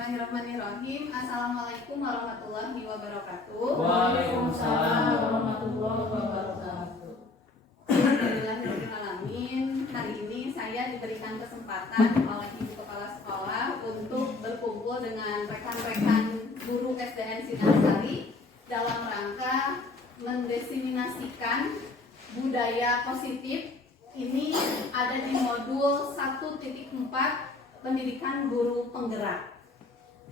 Bismillahirrahmanirrahim. Assalamualaikum warahmatullahi wabarakatuh. Waalaikumsalam warahmatullahi wabarakatuh. Bismillahirrahmanirrahim. Hari ini saya diberikan kesempatan oleh Ibu Kepala Sekolah untuk berkumpul dengan rekan-rekan guru SDN Sinarsari dalam rangka mendiseminasikan budaya positif. Ini ada di modul 1.4 pendidikan guru penggerak.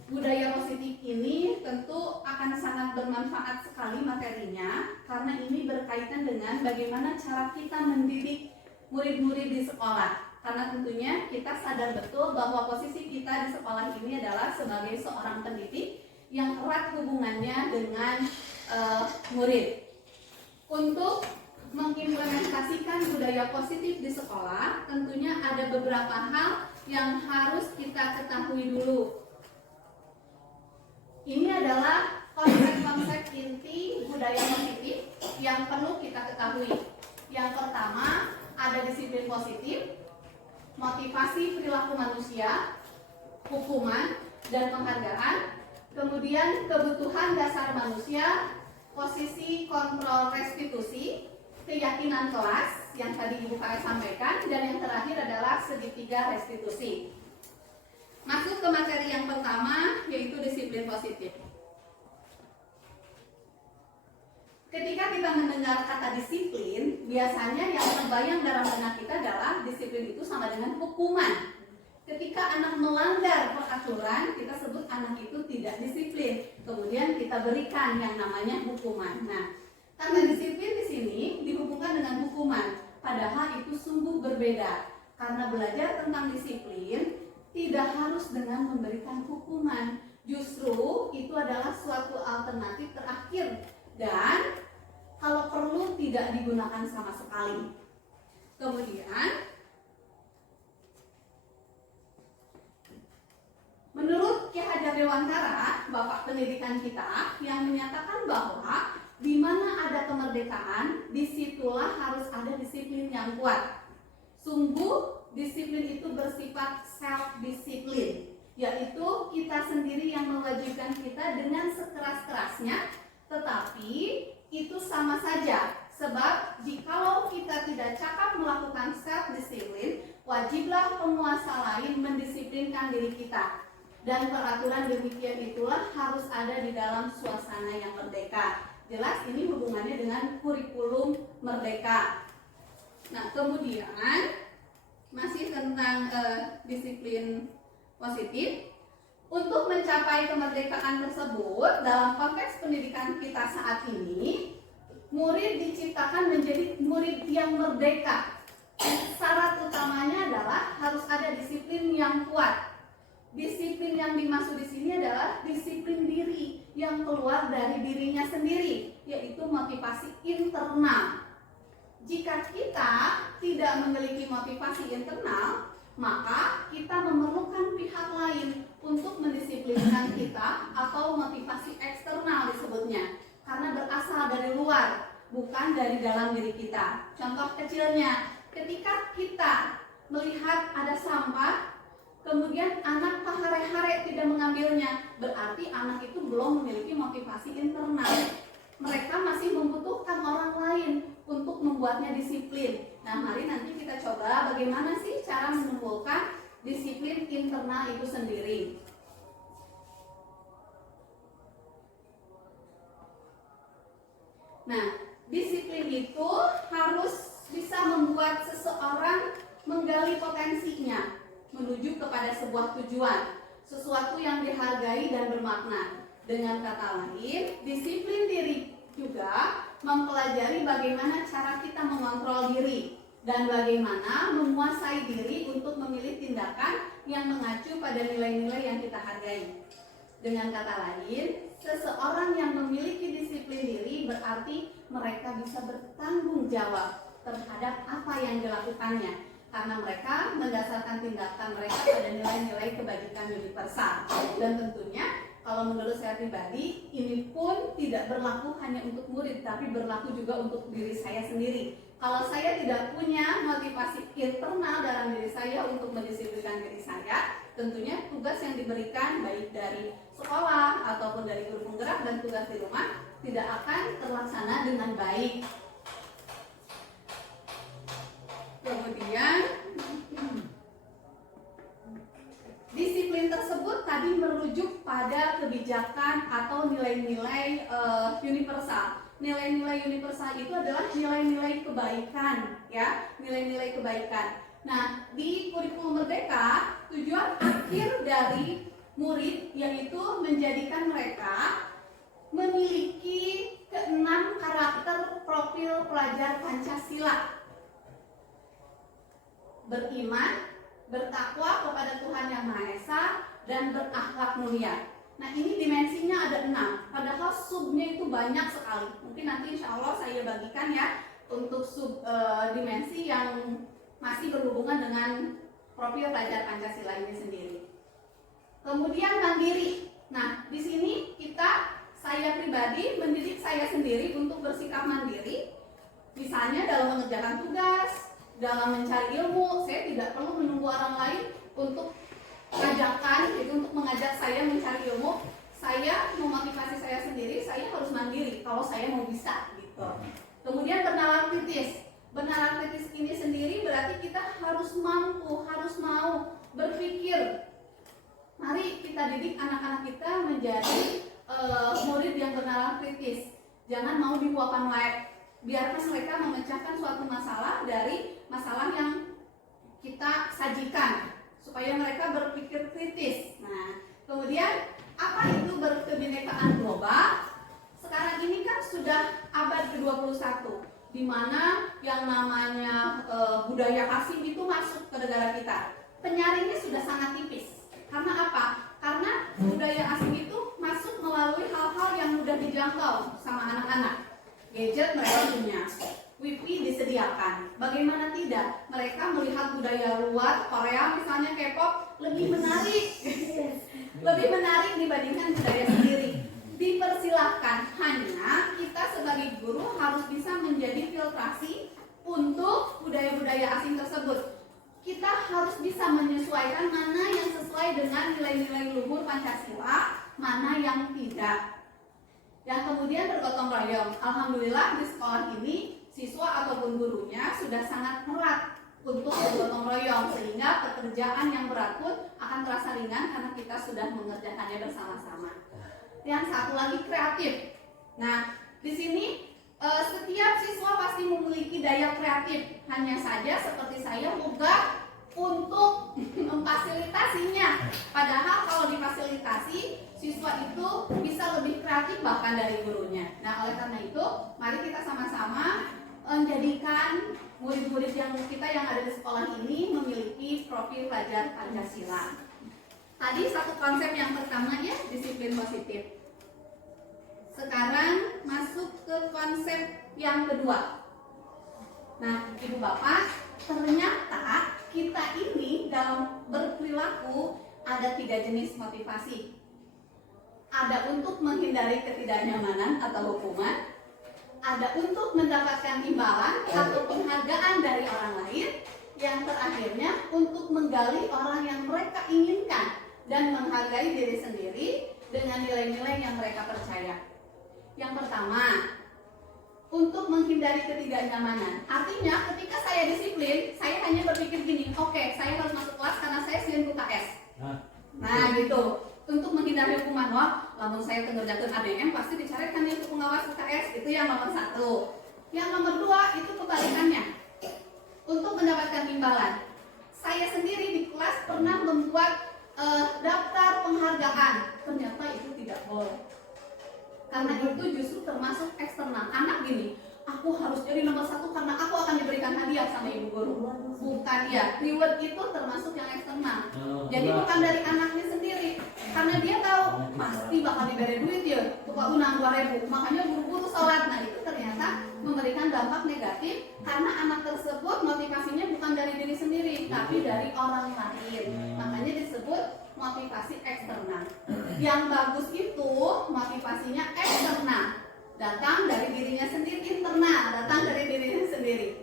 Budaya positif ini tentu akan sangat bermanfaat sekali materinya, karena ini berkaitan dengan bagaimana cara kita mendidik murid-murid di sekolah. Karena tentunya kita sadar betul bahwa posisi kita di sekolah ini adalah sebagai seorang pendidik yang erat hubungannya dengan murid. Untuk mengimplementasikan budaya positif di sekolah, tentunya ada beberapa hal yang harus kita ketahui dulu. Ini adalah konsep-konsep inti budaya positif yang perlu kita ketahui. Yang pertama, ada disiplin positif, motivasi perilaku manusia, hukuman dan penghargaan, kemudian kebutuhan dasar manusia, posisi kontrol restitusi, keyakinan kelas yang tadi Ibu KS sampaikan, dan yang terakhir adalah segitiga restitusi. Masuk ke materi yang pertama, yaitu disiplin positif. Ketika kita mendengar kata disiplin, biasanya yang terbayang dalam benak kita adalah disiplin itu sama dengan hukuman. Ketika anak melanggar peraturan, kita sebut anak itu tidak disiplin. Kemudian kita berikan yang namanya hukuman. Nah, kata disiplin di sini dihubungkan dengan hukuman, padahal itu sungguh berbeda. Karena belajar tentang disiplin tidak harus dengan memberikan hukuman. Justru itu adalah suatu alternatif terakhir dan kalau perlu tidak digunakan sama sekali. Kemudian menurut Ki Hajar Dewantara, Bapak pendidikan kita, yang menyatakan bahwa di mana ada kemerdekaan, disitulah harus ada disiplin yang kuat. Sungguh disiplin itu bersifat self-disiplin, yaitu kita sendiri yang mewajibkan kita dengan sekeras-kerasnya, tetapi itu sama saja. Sebab jikalau kita tidak cakap melakukan self-disiplin, wajiblah penguasa lain mendisiplinkan diri kita. Dan peraturan demikian itulah harus ada di dalam suasana yang merdeka. Jelas ini hubungannya dengan kurikulum merdeka. Nah, kemudian masih tentang disiplin positif. Untuk mencapai kemerdekaan tersebut, dalam konteks pendidikan kita saat ini, murid diciptakan menjadi murid yang merdeka. Syarat utamanya adalah harus ada disiplin yang kuat. Disiplin yang dimaksud di sini adalah disiplin diri yang keluar dari dirinya sendiri, yaitu motivasi internal. Jika kita tidak memiliki motivasi internal, maka kita memerlukan pihak lain untuk mendisiplinkan kita, atau motivasi eksternal disebutnya, karena berasal dari luar, bukan dari dalam diri kita. Contoh kecilnya, ketika kita melihat ada sampah, kemudian anak hare-hare tidak mengambilnya, berarti anak itu belum memiliki motivasi internal. Mereka masih membutuhkan orang lain untuk membuatnya disiplin. Nah, mari nanti kita coba bagaimana sih cara menumbuhkan disiplin internal itu sendiri. Nah, disiplin itu harus bisa membuat seseorang menggali potensinya menuju kepada sebuah tujuan, sesuatu yang dihargai dan bermakna. Dengan kata lain, disiplin diri juga mempelajari bagaimana cara kita mengontrol diri dan bagaimana menguasai diri untuk memilih tindakan yang mengacu pada nilai-nilai yang kita hargai. Dengan kata lain, seseorang yang memiliki disiplin diri berarti mereka bisa bertanggung jawab terhadap apa yang dilakukannya, karena mereka mendasarkan tindakan mereka pada nilai-nilai kebajikan universal. Dan tentunya kalau Kalau menurut saya pribadi, ini pun tidak berlaku hanya untuk murid, tapi berlaku juga untuk diri saya sendiri. Kalau saya tidak punya motivasi internal dalam diri saya untuk mendisiplinkan diri saya, tentunya tugas yang diberikan baik dari sekolah ataupun dari guru penggerak dan tugas di rumah tidak akan terlaksana dengan baik. Kemudian disiplin tersebut tadi merujuk pada kebijakan atau nilai-nilai universal. Nilai-nilai universal itu adalah nilai-nilai kebaikan, ya, nilai-nilai kebaikan. Nah, di kurikulum Merdeka, tujuan akhir dari murid yaitu menjadikan mereka memiliki keenam karakter profil pelajar Pancasila: beriman, bertakwa kepada Tuhan Yang Maha Esa, dan berakhlak mulia. Nah, ini dimensinya ada 6, padahal subnya itu banyak sekali. Mungkin nanti insya Allah saya bagikan ya untuk sub dimensi yang masih berhubungan dengan profil pelajar Pancasila ini sendiri. Kemudian mandiri. Nah, di sini saya pribadi mendidik saya sendiri untuk bersikap mandiri. Misalnya dalam mengerjakan tugas, dalam mencari ilmu, saya tidak perlu menunggu orang lain untuk untuk mengajak saya mencari ilmu. Saya memotivasi saya sendiri, saya harus mandiri kalau saya mau bisa gitu. Kemudian bernalar kritis. Bernalar kritis ini sendiri berarti kita harus mampu, harus mau berpikir. Mari kita didik anak-anak kita menjadi murid yang bernalar kritis. Jangan mau dibuahkan lab. Biarkan mereka memecahkan suatu masalah dari masalah yang kita sajikan supaya mereka berpikir kritis. Nah, kemudian apa itu berkebinekaan global? Sekarang ini kan sudah abad ke-21, di mana yang namanya budaya asing itu masuk ke negara kita. Penyaringnya sudah sangat tipis. Karena apa? Karena budaya asing itu masuk melalui hal-hal yang mudah dijangkau sama anak-anak. Gadget mereka punya, Wifi disediakan. Bagaimana tidak? Mereka melihat budaya luar, Korea misalnya, K-pop lebih menarik, lebih menarik dibandingkan budaya sendiri. Dipersilahkan, hanya kita sebagai guru harus bisa menjadi filtrasi untuk budaya-budaya asing tersebut. Kita harus bisa menyesuaikan mana yang sesuai dengan nilai-nilai luhur Pancasila, mana yang tidak. Yang kemudian bergotong royong. Alhamdulillah di sekolah ini siswa ataupun gurunya sudah sangat erat untuk bergotong royong, sehingga pekerjaan yang berat pun akan terasa ringan karena kita sudah mengerjakannya bersama-sama. Yang satu lagi kreatif. Nah, di sini setiap siswa pasti memiliki daya kreatif. Hanya saja seperti saya mudah untuk memfasilitasinya. Padahal kalau difasilitasi, siswa itu bisa lebih kreatif bahkan dari gurunya. Nah, oleh karena itu, mari kita sama-sama menjadikan murid-murid yang kita yang ada di sekolah ini memiliki profil pelajar Pancasila. Tadi satu konsep yang pertama ya, disiplin positif. Sekarang masuk ke konsep yang kedua. Nah, Ibu Bapak, ternyata kita ini dalam berperilaku ada 3 jenis motivasi. Ada untuk menghindari ketidaknyamanan atau hukuman, ada untuk mendapatkan imbalan atau penghargaan dari orang lain, yang terakhirnya untuk menggali orang yang mereka inginkan dan menghargai diri sendiri dengan nilai-nilai yang mereka percaya. Yang pertama, untuk menghindari ketidaknyamanan. Artinya ketika saya disiplin, saya hanya berpikir gini, oke, saya harus masuk kelas karena saya sering UKS. Nah gitu. Untuk menghindari hukuman, namun saya mengerjakan ADM pasti dicarikan nih untuk pengawas UKS. Itu yang nomor 1. Yang nomor 2 itu kebalikannya. Untuk mendapatkan imbalan, saya sendiri di kelas pernah membuat daftar penghargaan. Ternyata itu tidak boleh. Karena itu justru termasuk eksternal. Anak gini, aku harus jadi nomor 1 karena aku akan diberikan hadiah sama ibu guru. Bukan ya, reward itu termasuk yang eksternal. Jadi bukan dari anaknya sendiri. Karena dia tahu pasti bakal diberi duit ya, tukang unang 2.000. Makanya guru-guru sholat. Nah itu ternyata memberikan dampak negatif karena anak tersebut motivasinya bukan dari diri sendiri, tapi dari orang lain. Makanya disebut motivasi eksternal. Yang bagus itu itu motivasinya eksternal, datang dari dirinya sendiri, internal, datang dari dirinya sendiri.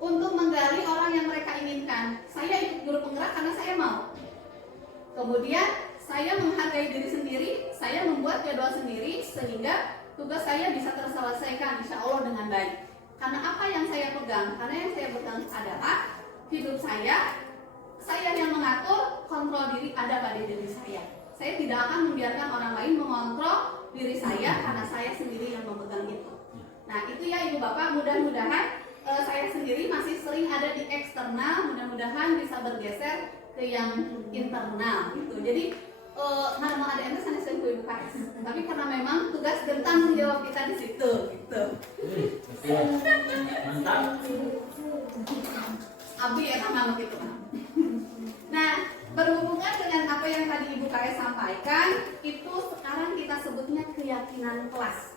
Untuk menggali orang yang mereka inginkan. Saya ikut guru penggerak karena saya mau. Kemudian saya menghargai diri sendiri, saya membuat jadwal sendiri sehingga tugas saya bisa terselesaikan insya Allah dengan baik. Karena apa yang saya pegang? Karena yang saya pegang adalah hidup saya yang mengatur, kontrol diri ada pada diri saya. Saya tidak akan membiarkan orang lain mengontrol diri saya karena saya sendiri yang memegang itu. Nah itu ya Ibu Bapak, mudah-mudahan saya sendiri masih sering ada di eksternal, mudah-mudahan bisa bergeser ke yang internal gitu. Jadi mau ada ente sana saya Ibu Kais. Tapi karena memang tugas dan tanggung jawab kita di situ gitu. Mantap. Abi ya sama gitu. Nah, berhubungan dengan apa yang tadi Ibu Kais sampaikan, itu sekarang kita sebutnya keyakinan kelas.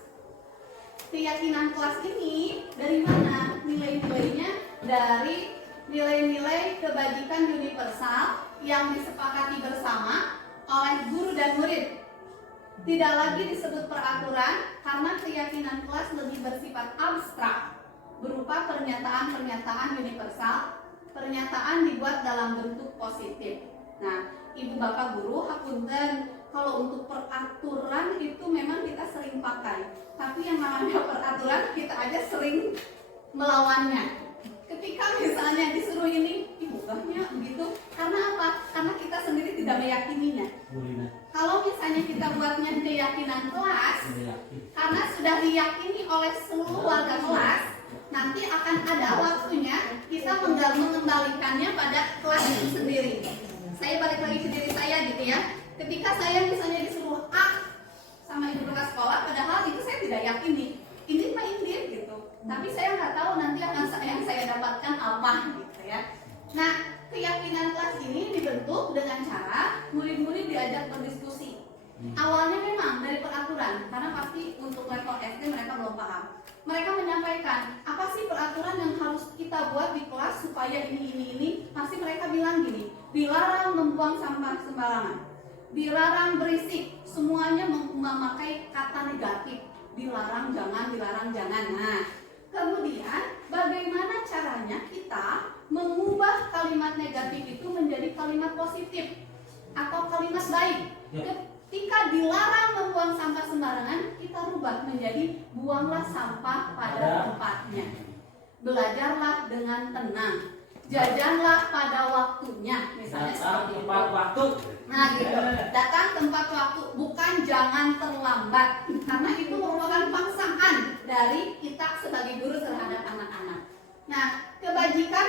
Keyakinan kelas ini dari mana? Nilai-nilainya dari nilai-nilai kebajikan universal yang disepakati bersama oleh guru dan murid. Tidak lagi disebut peraturan karena keyakinan kelas lebih bersifat abstrak, berupa pernyataan-pernyataan universal, pernyataan dibuat dalam bentuk positif. Nah, Ibu Bapak Guru, hapunten, kalau untuk peraturan itu memang kita sering pakai. Tapi yang namanya peraturan kita aja sering melawannya. Ketika misalnya disuruh ini, ibugahnya begitu. Karena apa? Karena kita sendiri tidak meyakininya. Kalau misalnya kita buatnya keyakinan kelas, karena sudah diyakini oleh seluruh warga kelas, nanti akan ada waktunya kita mengembalikannya pada kelas itu sendiri. Saya balik lagi ke diri saya gitu ya. Ketika saya misalnya disuruh A sama ibu kelas sekolah, padahal itu saya tidak yakini. Ini mah ini gitu. Tapi saya nggak tahu nanti akan yang saya dapatkan apa gitu ya. Nah, keyakinan kelas ini dibentuk dengan cara murid-murid diajak berdiskusi. Awalnya memang dari peraturan, karena pasti untuk level SD mereka belum paham. Mereka menyampaikan, apa sih peraturan yang harus kita buat di kelas supaya ini. Pasti mereka bilang gini, dilarang membuang sampah sembarangan, dilarang berisik, semuanya memakai kata negatif, dilarang jangan. Nah, kemudian bagaimana caranya kita mengubah kalimat negatif itu menjadi kalimat positif atau kalimat baik? Ketika dilarang membuang sampah sembarangan, kita rubah menjadi buanglah sampah pada tempatnya. Belajarlah dengan tenang. Jajanlah pada waktunya, misalnya seperti itu. Waktu. Nah gitu, datang tempat waktu, bukan jangan terlambat. Karena itu merupakan paksaan dari kita sebagai guru terhadap anak-anak. Nah, kebajikan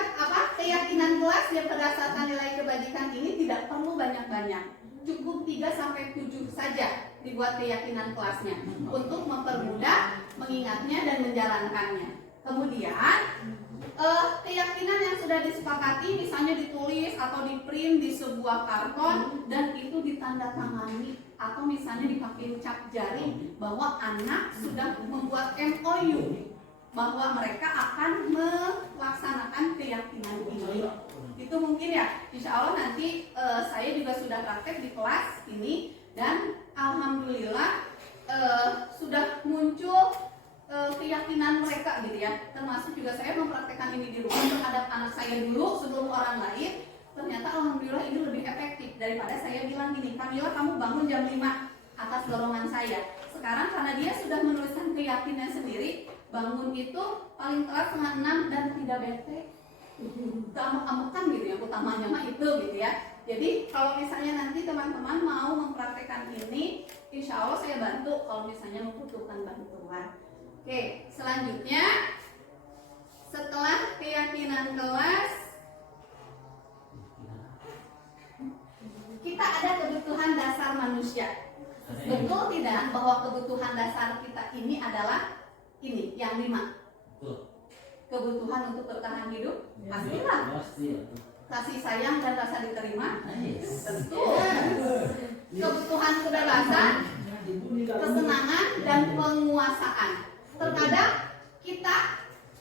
keyakinan kelas yang berdasarkan nilai kebajikan ini tidak perlu banyak-banyak. Cukup 3-7 saja dibuat keyakinan kelasnya untuk mempermudah mengingatnya dan menjalankannya. Kemudian keyakinan yang sudah disepakati misalnya ditulis atau diprint di sebuah karton dan itu ditandatangani atau misalnya dipakai cap jari bahwa anak sudah membuat MOU bahwa mereka akan melaksanakan keyakinan ini. Itu mungkin ya, insya Allah nanti saya juga sudah praktek di kelas ini dan alhamdulillah sudah muncul keyakinan mereka gitu ya. Termasuk juga saya mempraktekkan ini di rumah terhadap anak saya dulu sebelum orang lain. Ternyata alhamdulillah ini lebih efektif daripada saya bilang gini, Kamila kamu bangun jam 5 atas dorongan saya. Sekarang karena dia sudah menuliskan keyakinan sendiri, bangun itu paling telat 5:30 dan tidak bete. Amuk-amukan gitu ya, utamanya mah itu gitu ya. Jadi kalau misalnya nanti teman-teman mau mempraktekkan ini, insya Allah saya bantu kalau misalnya membutuhkan bantuan. Oke, selanjutnya setelah keyakinan kelas, kita ada kebutuhan dasar manusia. Betul tidak bahwa kebutuhan dasar kita ini adalah ini yang 5? Kebutuhan untuk bertahan hidup? Pastilah. Kasih sayang dan rasa diterima? Tentu. Kebutuhan kebebasan, kesenangan, dan penguasaan. Terkadang kita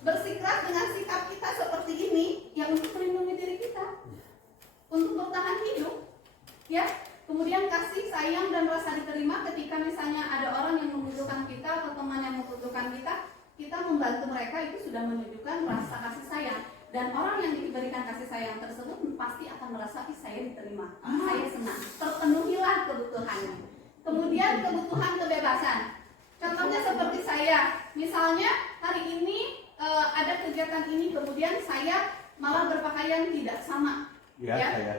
bersikeras dengan sikap kita seperti ini yang untuk melindungi diri kita, untuk bertahan hidup, ya. Kemudian kasih sayang dan rasa diterima ketika misalnya membantu mereka itu sudah menunjukkan rasa kasih sayang. Dan orang yang diberikan kasih sayang tersebut pasti akan merasa, ih saya diterima, saya senang, terpenuhilah kebutuhannya. Kemudian kebutuhan kebebasan. Contohnya seperti saya, misalnya hari ini ada kegiatan ini, kemudian saya malah berpakaian tidak sama. Ya, saya.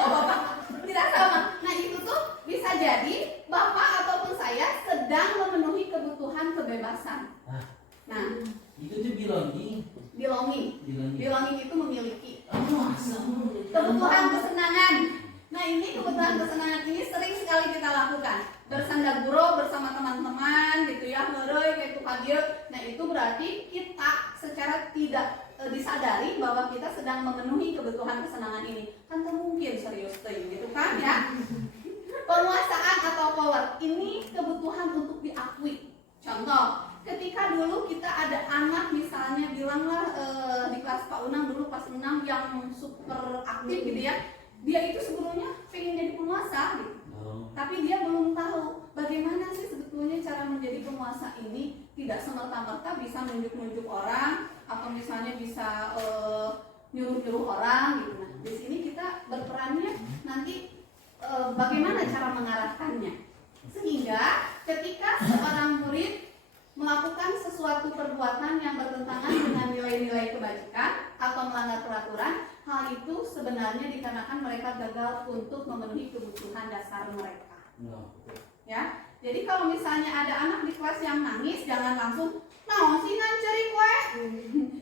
Oh, Bapak tidak sama. Nah itu tuh bisa jadi Bapak ataupun saya sedang memenuhi kebutuhan kebebasan. Nah Itu tuh belonging. belonging itu memiliki. Masa? Kebutuhan kesenangan. Nah ini kebutuhan kesenangan ini sering sekali kita lakukan. Bersanda gurau bersama teman-teman gitu ya, ngeroy kayak tukagil. Nah itu berarti kita secara tidak disadari bahwa kita sedang memenuhi kebutuhan kesenangan ini. Kan mungkin serius gitu kan ya. Penguasaan atau power ini kebutuhan untuk diakui. Contoh, ketika dulu kita ada anak misalnya bilanglah di kelas Pak Unang dulu pas 6 yang super aktif gitu ya, dia itu sebelumnya pengen jadi penguasa gitu. Tapi dia belum tahu bagaimana sih sebetulnya cara menjadi penguasa ini. Tidak semerta-merta bisa nunjuk-nunjuk orang atau misalnya bisa nyuruh-nyuruh orang gitu. Nah, di sini kita berperannya nanti bagaimana cara mengarahkannya. Sehingga ketika seorang murid melakukan sesuatu perbuatan yang bertentangan dengan nilai-nilai kebajikan atau melanggar peraturan, hal itu sebenarnya dikarenakan mereka gagal untuk memenuhi kebutuhan dasar mereka. Ya, jadi kalau misalnya ada anak di kelas yang nangis, jangan langsung, nah sih cari kue,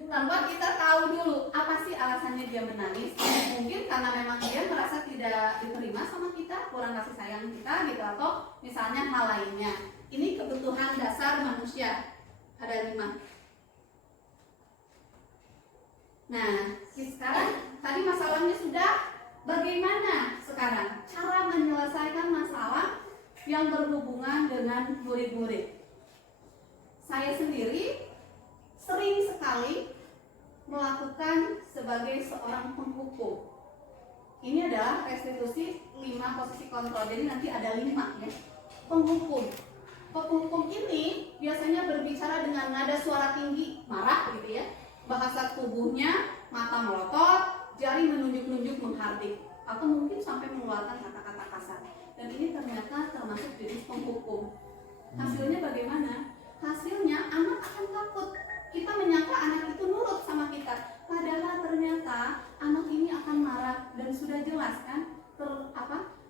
tanpa kita tahu dulu apa sih alasannya dia menangis. Mungkin karena memang dia merasa tidak diterima sama kita, kurang kasih sayang kita gitu, atau misalnya hal lainnya. Ini kebutuhan dasar manusia, ada 5. Nah, sekarang tadi masalahnya sudah, bagaimana sekarang cara menyelesaikan masalah yang berhubungan dengan murid-murid. Saya sendiri sering sekali melakukan sebagai seorang penghukum. Ini adalah restitusi 5 posisi kontrol, jadi nanti ada 5 ya. Penghukum. Penghukum ini biasanya berbicara dengan nada suara tinggi, marah gitu ya. Bahasa tubuhnya, mata melotot, jari menunjuk-nunjuk menghardik, atau mungkin sampai mengeluarkan kata-kata kasar. Dan ini ternyata termasuk jenis penghukum. Hasilnya bagaimana? Hasilnya anak akan takut. Kita menyangka anak itu nurut sama kita, padahal ternyata anak ini akan marah. Dan sudah jelas kan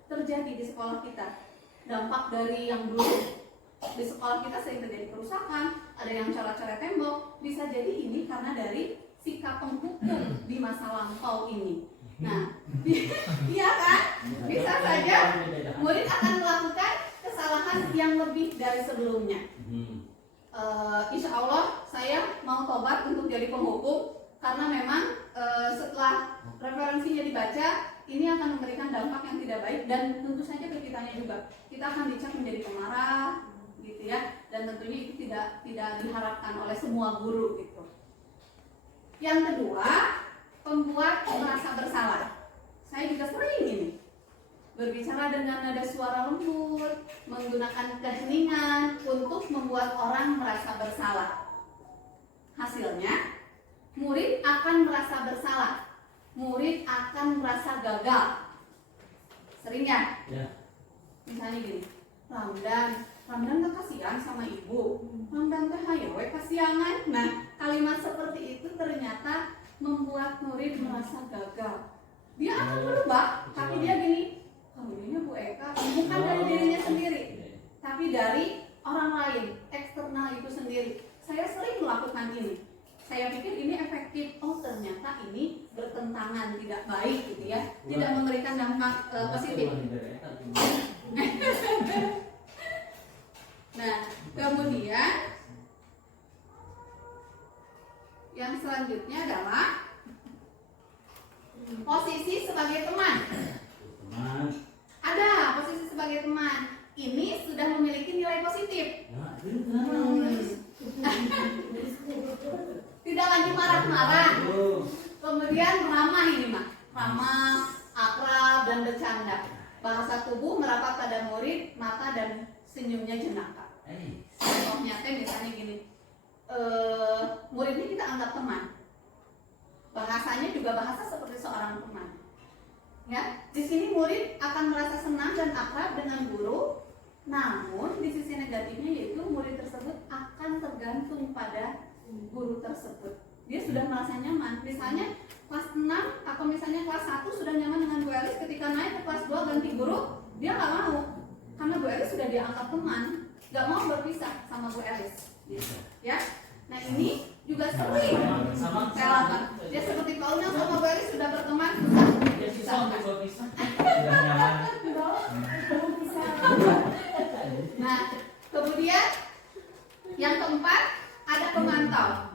terjadi di sekolah kita. Dampak dari yang dulu di sekolah kita sering terjadi kerusakan, ada yang coret-coret tembok, bisa jadi ini karena dari sikap penghukum di masa lampau ini. Nah, iya kan? Bisa saja murid akan melakukan kesalahan yang lebih dari sebelumnya. Insya Allah saya mau tobat untuk jadi penghukum, karena memang setelah referensinya dibaca, ini akan memberikan dampak yang tidak baik, dan tentu saja ke kitanya juga. Kita akan dicap menjadi pemarah gitu ya, dan tentunya itu tidak diharapkan oleh semua guru gitu. Yang kedua, pembuat merasa bersalah. Saya juga sering ini berbicara dengan nada suara lembut, menggunakan keheningan untuk membuat orang merasa bersalah. Hasilnya, murid akan merasa bersalah, murid akan merasa gagal. Sering ya? Misalnya gini, Ramdan gak kasihan sama ibu, Ramdan teh hayo we kasihangan. Nah, kalimat seperti itu ternyata membuat murid merasa gagal. Dia akan berubah, tapi dia gini, kamunya Bu Eka, bukan dari dirinya sendiri, tapi dari orang lain, eksternal itu sendiri. Saya sering melakukan ini. Saya pikir ini efektif. Oh, ternyata ini bertentangan, tidak baik gitu ya, tidak memberikan dampak positif. Nah, kemudian yang selanjutnya adalah posisi sebagai teman. Ada posisi sebagai teman. Ini sudah memiliki nilai positif. Tidak lagi marah-marah. Kemudian ramah ini mah. Ramah, akrab, dan bercanda. Bahasa tubuh merapat pada murid, mata dan senyumnya jenaka. Contohnya teh misalnya gini. muridnya kita anggap teman. Bahasanya juga bahasa seperti seorang teman. Ya, di sini murid akan merasa senang dan akrab dengan guru. Namun di sisi negatifnya yaitu murid tersebut akan tergantung pada guru tersebut. Dia sudah merasa nyaman. Misalnya kelas 6 atau misalnya kelas 1 sudah nyaman dengan Bu Elis, ketika naik ke kelas 2 ganti guru, dia nggak mau. Karena Bu Elis sudah dianggap teman, nggak mau berpisah sama Bu Elis. Gitu. Ya. Nah ini juga sering relawan. Dia seperti Paulnya sama Bu Elis sudah berteman, Dia susah untuk berpisah. Sudah nyaman. Nah, kemudian yang keempat ada pemantau.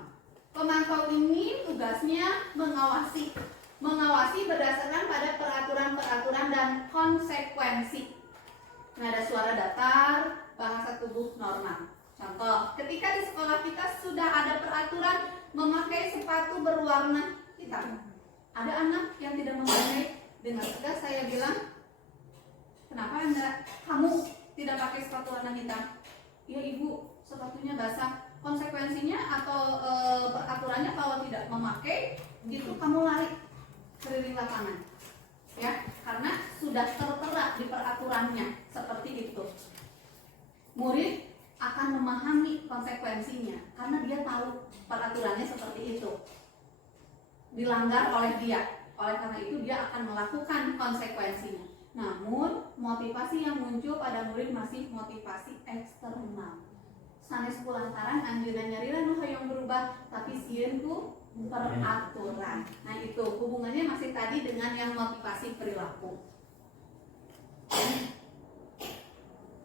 Pemantau ini tugasnya mengawasi berdasarkan pada peraturan-peraturan dan konsekuensi. Nada suara datar, bahasa tubuh normal. Contoh, ketika di sekolah kita sudah ada peraturan memakai sepatu berwarna hitam. Ada anak yang tidak memakai, dengan tegas saya bilang, kenapa kamu tidak pakai sepatu warna hitam? Ya ibu, sepatunya basah. Konsekuensinya atau peraturannya kalau tidak memakai, itu kamu lari keliling lapangan. Ya, karena sudah tertera di peraturannya seperti itu. Murid akan memahami konsekuensinya karena dia tahu peraturannya seperti itu. Dilanggar oleh dia. Oleh karena itu dia akan melakukan konsekuensinya. Namun motivasi yang muncul pada murid masih motivasi eksternal. Sanes kulantaran anjeunna nyarira nu hoyong berubah tapi sieun ku peraturan. Nah itu hubungannya masih tadi dengan yang motivasi perilaku.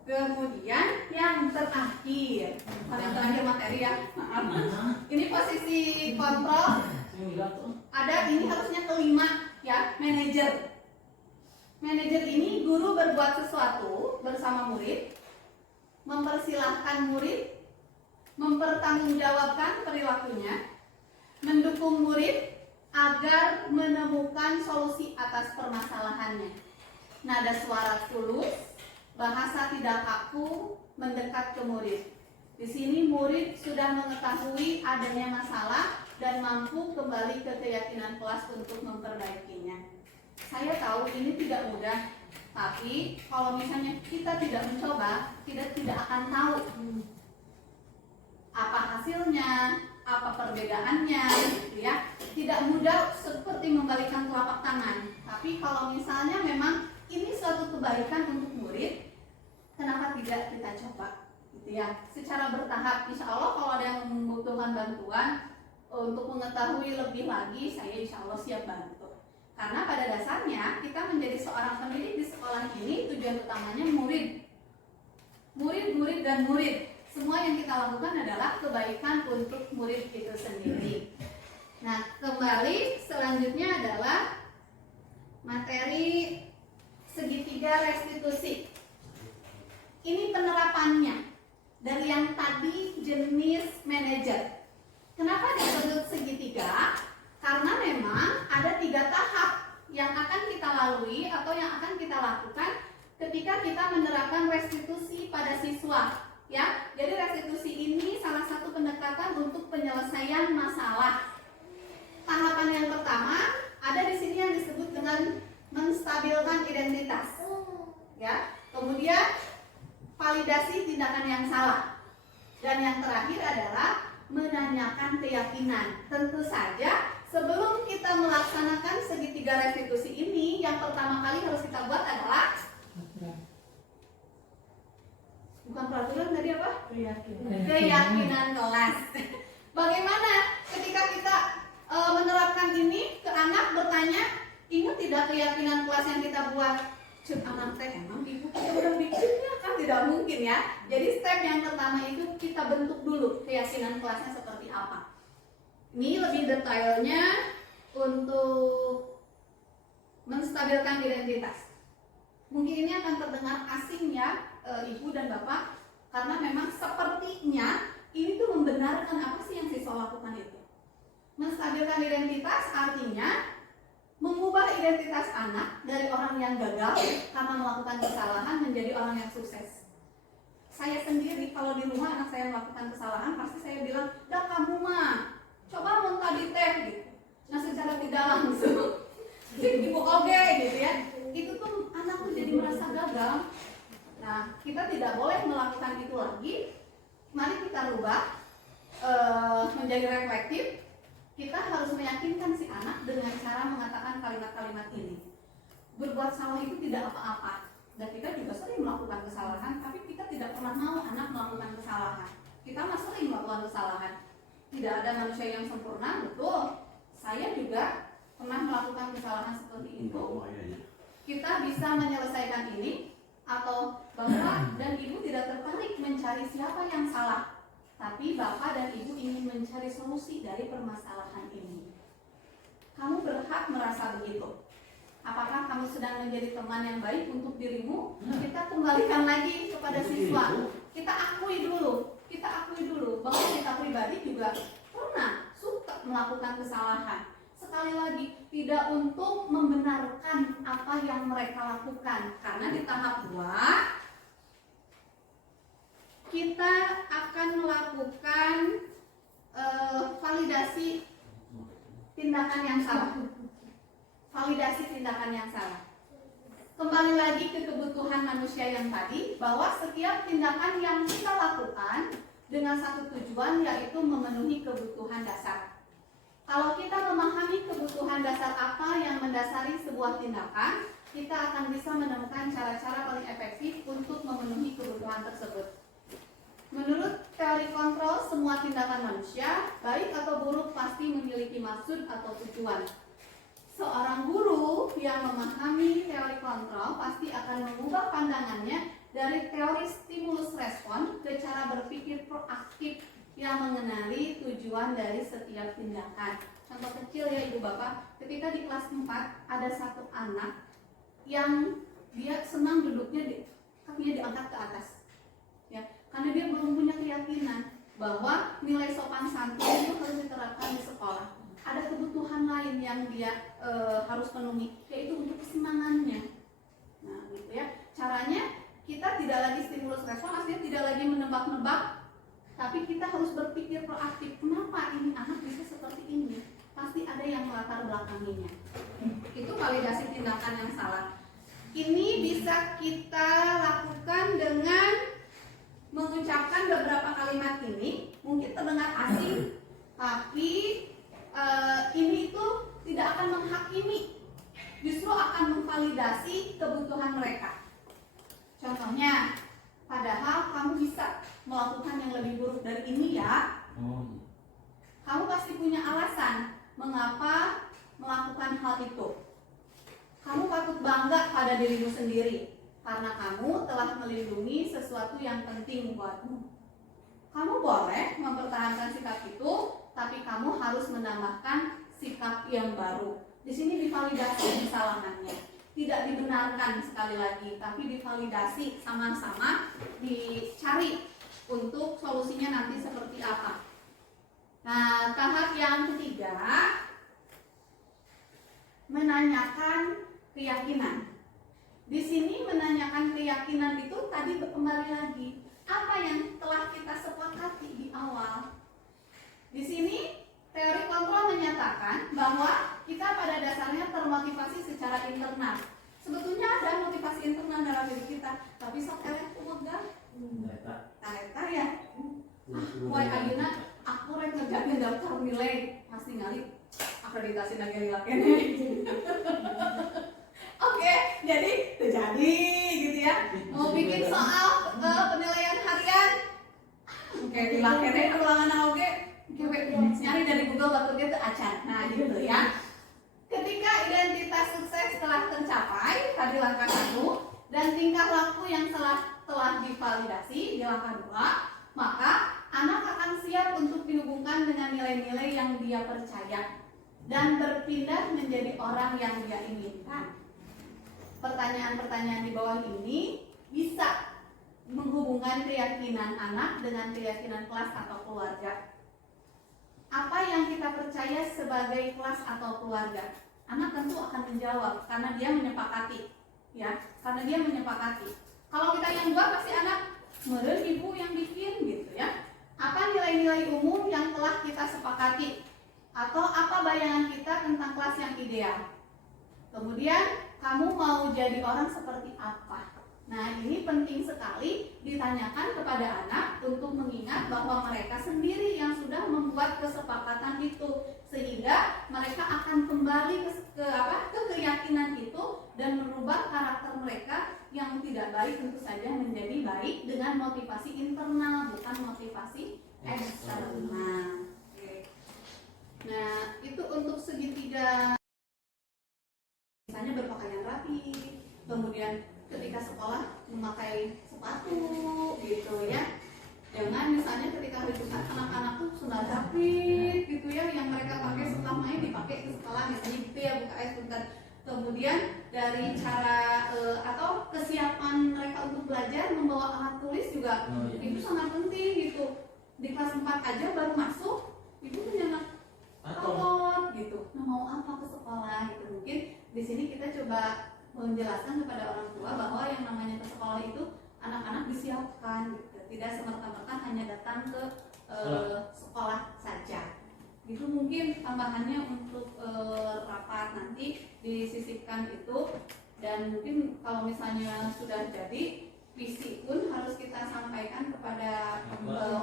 Kemudian yang terakhir, yang terakhir materi ya, maaf. Ini posisi kontrol. Ada ini harusnya kelima ya, manajer. Manajer ini guru berbuat sesuatu bersama murid, mempersilahkan murid, mempertanggungjawabkan perilakunya, mendukung murid agar menemukan solusi atas permasalahannya. Nada suara tulus, bahasa tidak kaku, mendekat ke murid. Di sini murid sudah mengetahui adanya masalah dan mampu kembali ke keyakinan kelas untuk memperbaikinya. Saya tahu ini tidak mudah, tapi kalau misalnya kita tidak mencoba, kita tidak akan tahu apa hasilnya, apa perbedaannya, gitu ya. Tidak mudah seperti membalikkan telapak tangan. Tapi kalau misalnya memang ini suatu kebaikan untuk murid, kenapa tidak kita coba, gitu ya. Secara bertahap, insya Allah kalau ada yang membutuhkan bantuan untuk mengetahui lebih lagi, saya insya Allah siap bantu. Karena pada dasarnya kita menjadi seorang pendidik di sekolah ini tujuan utamanya murid, dan murid. Semua yang kita lakukan adalah kebaikan untuk murid itu sendiri. Nah, kembali selanjutnya adalah materi segitiga restitusi. Ini penerapannya dari yang tadi jenis manajer. Kenapa disebut segitiga? Karena memang ada 3 tahap yang akan kita lalui atau yang akan kita lakukan ketika kita menerapkan restitusi pada siswa. Ya, jadi restitusi ini salah satu pendekatan untuk penyelesaian masalah. Tahapan yang pertama ada di sini yang disebut dengan menstabilkan identitas. Ya, kemudian validasi tindakan yang salah. Dan yang terakhir adalah menanyakan keyakinan. Tentu saja sebelum kita melaksanakan segitiga restitusi ini, yang pertama kali harus kita buat adalah bukan peraturan tadi apa? Keyakinan kelas. Bagaimana ketika kita menerapkan ini ke anak, bertanya, ingat tidak keyakinan kelas yang kita buat? Cuk, anak teh emang ibu kita udah bikinnya kan tidak mungkin ya. Jadi step yang pertama itu kita bentuk dulu keyakinan kelasnya seperti apa. Ini lebih detailnya untuk menstabilkan identitas. Mungkin ini akan terdengar asing ya, Ibu dan Bapak, karena memang sepertinya ini tuh membenarkan apa sih yang siswa lakukan itu. Menstabilkan identitas artinya mengubah identitas anak dari orang yang gagal karena melakukan kesalahan menjadi orang yang sukses. Saya sendiri kalau di rumah anak saya melakukan kesalahan pasti saya bilang, dah kamu mah coba muntah di teh gitu. Nah secara tidak langsung ibu oke gitu ya, itu tuh anak tuh jadi merasa gagal. Nah kita tidak boleh melakukan itu lagi. Mari kita rubah menjadi reflektif. Kita harus meyakinkan si anak dengan cara mengatakan kalimat-kalimat ini. Berbuat salah itu tidak apa-apa. Dan kita juga sering melakukan kesalahan, tapi kita tidak pernah mau anak melakukan kesalahan. Kita mah sering melakukan kesalahan. Tidak ada manusia yang sempurna, betul. Saya juga pernah melakukan kesalahan seperti itu. Kita bisa menyelesaikan ini, atau bapak dan ibu tidak tertarik mencari siapa yang salah, tapi bapak dan ibu ingin mencari solusi dari permasalahan ini. Kamu berhak merasa begitu. Apakah kamu sedang menjadi teman yang baik untuk dirimu? Kita kembalikan lagi kepada siswa. Kita akui dulu bahwa kita pribadi juga pernah suka melakukan kesalahan. Sekali lagi, tidak untuk membenarkan apa yang mereka lakukan, karena di tahap 2 kita akan melakukan validasi tindakan yang salah. Kembali lagi ke kebutuhan manusia yang tadi, bahwa setiap tindakan yang kita lakukan dengan satu tujuan, yaitu memenuhi kebutuhan dasar. Kalau kita memahami kebutuhan dasar apa yang mendasari sebuah tindakan, kita akan bisa menemukan cara-cara paling efektif untuk memenuhi kebutuhan tersebut. Menurut teori kontrol, semua tindakan manusia, baik atau buruk, pasti memiliki maksud atau tujuan. Seorang guru yang memahami teori kontrol pasti akan mengubah pandangannya dari teori stimulus respon ke cara berpikir proaktif yang mengenali tujuan dari setiap tindakan. Contoh kecil ya ibu bapak, ketika di kelas 4 ada satu anak yang dia senang duduknya kakinya diangkat ke atas, ya, karena dia belum punya keyakinan bahwa nilai sopan santun itu harus diterapkan di sekolah. Ada kebutuhan lain yang dia harus penuhi, yaitu untuk kesenangannya. Nah, gitu ya. Caranya kita tidak lagi stimulus respon, artinya tidak lagi menebak-nebak, tapi kita harus berpikir proaktif. Kenapa ini anak bisa seperti ini? Pasti ada yang melatar belakanginya. Itu validasi tindakan yang salah. Ini bisa kita lakukan dengan mengucapkan beberapa kalimat ini. Mungkin terdengar asing, tapi ini itu tidak akan menghakimi, justru akan memvalidasi kebutuhan mereka. Contohnya, padahal kamu bisa melakukan yang lebih buruk dari ini ya. Kamu pasti punya alasan mengapa melakukan hal itu. Kamu patut bangga pada dirimu sendiri karena kamu telah melindungi sesuatu yang penting buatmu. Kamu boleh mempertahankan sikap itu, tapi kamu harus menambahkan sikap yang baru. Di sini divalidasi kesalahannya, tidak dibenarkan sekali lagi, tapi divalidasi, sama-sama dicari untuk solusinya nanti seperti apa. Nah, tahap yang ketiga, menanyakan keyakinan. Di sini menanyakan keyakinan itu tadi kembali lagi, apa yang telah kita sepakati di awal. Di sini teori kontrol menyatakan bahwa kita pada dasarnya termotivasi secara internal. Sebetulnya ada motivasi internal dalam diri kita, tapi sok elek kumaha eta ya. Poe ayeuna aku rek ngerjakeun daftar nilai pasti ngali akreditasi nagari lakene. Oke, jadi terjadi gitu ya. Mau bikin soal penilaian harian, oke di lakene ruangan oge, nyari dari Google batu dia tuh acan. Nah gitu ya. Ketika identitas sukses telah tercapai tadi langkah 1 dan tingkah laku yang telah divalidasi di langkah 2, maka anak akan siap untuk dihubungkan dengan nilai-nilai yang dia percaya dan berpindah menjadi orang yang dia inginkan. Pertanyaan-pertanyaan di bawah ini bisa menghubungkan keyakinan anak dengan keyakinan kelas atau keluarga. Apa yang kita percaya sebagai kelas atau keluarga? Anak tentu akan menjawab karena dia menyepakati, ya, karena dia menyepakati. Kalau kita yang buat pasti anak, meureun ibu yang sepakati? Atau apa bayangan kita tentang kelas yang ideal? Kemudian kamu mau jadi orang seperti apa? Nah, ini penting sekali ditanyakan kepada anak untuk mengingat bahwa mereka sendiri yang sudah membuat kesepakatan itu, sehingga mereka akan kembali ke keyakinan itu dan merubah karakter mereka yang tidak baik tentu saja menjadi baik dengan motivasi internal, bukan motivasi eksternal. Oke. Nah, itu untuk segitiga, misalnya berpakaian rapi, kemudian ketika sekolah memakai sepatu gitu ya. Jangan misalnya ketika hari Jumat anak-anak tuh sendal jepit gitu ya, yang mereka pakai setelah main dipakai ke sekolah misalnya gitu ya, buka air sebentar. Kemudian dari cara atau kesiapan mereka untuk belajar membawa alat tulis juga itu sangat penting gitu. Di kelas 4 aja baru masuk ibu menyenang alot gitu. Nah, mau apa ke sekolah gitu. Mungkin di sini kita coba menjelaskan kepada orang tua bahwa yang namanya ke sekolah itu anak-anak disiapkan gitu. Tidak semerta-merta hanya datang ke sekolah saja. Itu mungkin tambahannya untuk rapat nanti disisipkan itu. Dan mungkin kalau misalnya sudah jadi visi pun harus kita sampaikan kepada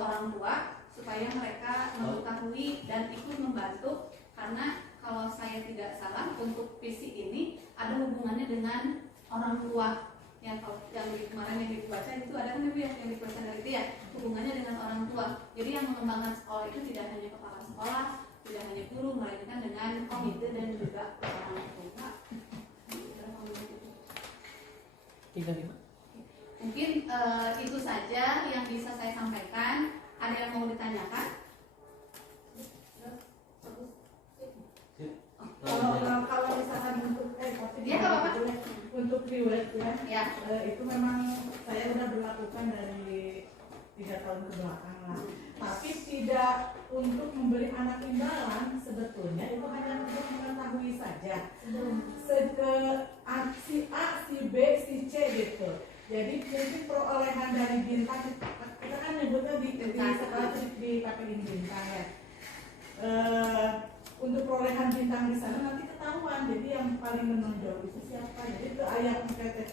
orang tua supaya mereka mengetahui dan ikut membantu. Karena kalau saya tidak salah untuk visi ini ada hubungannya dengan orang tua. Yang kemarin yang dibaca itu ada kan ibu ya, yang dibaca dari itu ya, hubungannya dengan orang tua. Jadi yang mengembangkan sekolah itu tidak hanya kepala sekolah, tidak hanya guru, melainkan dengan komite dan juga orang tua. Mungkin itu saja yang bisa saya sampaikan. Ada yang mau ditanyakan? Kalau misalkan untuk riwayat ya, itu memang saya udah berlakukan dari 3 tahun ke belakang lah. Tapi tidak untuk memberi anak imbalan, sebetulnya itu hanya untuk mengetahui saja. Si A, si B, si C gitu. Jadi mungkin perolehan dari bintang, kita kan nyebutnya di sekolah dipakai bintang ya. Untuk perolehan bintang di sana nanti ketahuan. Jadi yang paling menonjol itu siapa. Jadi itu ayat mengkata,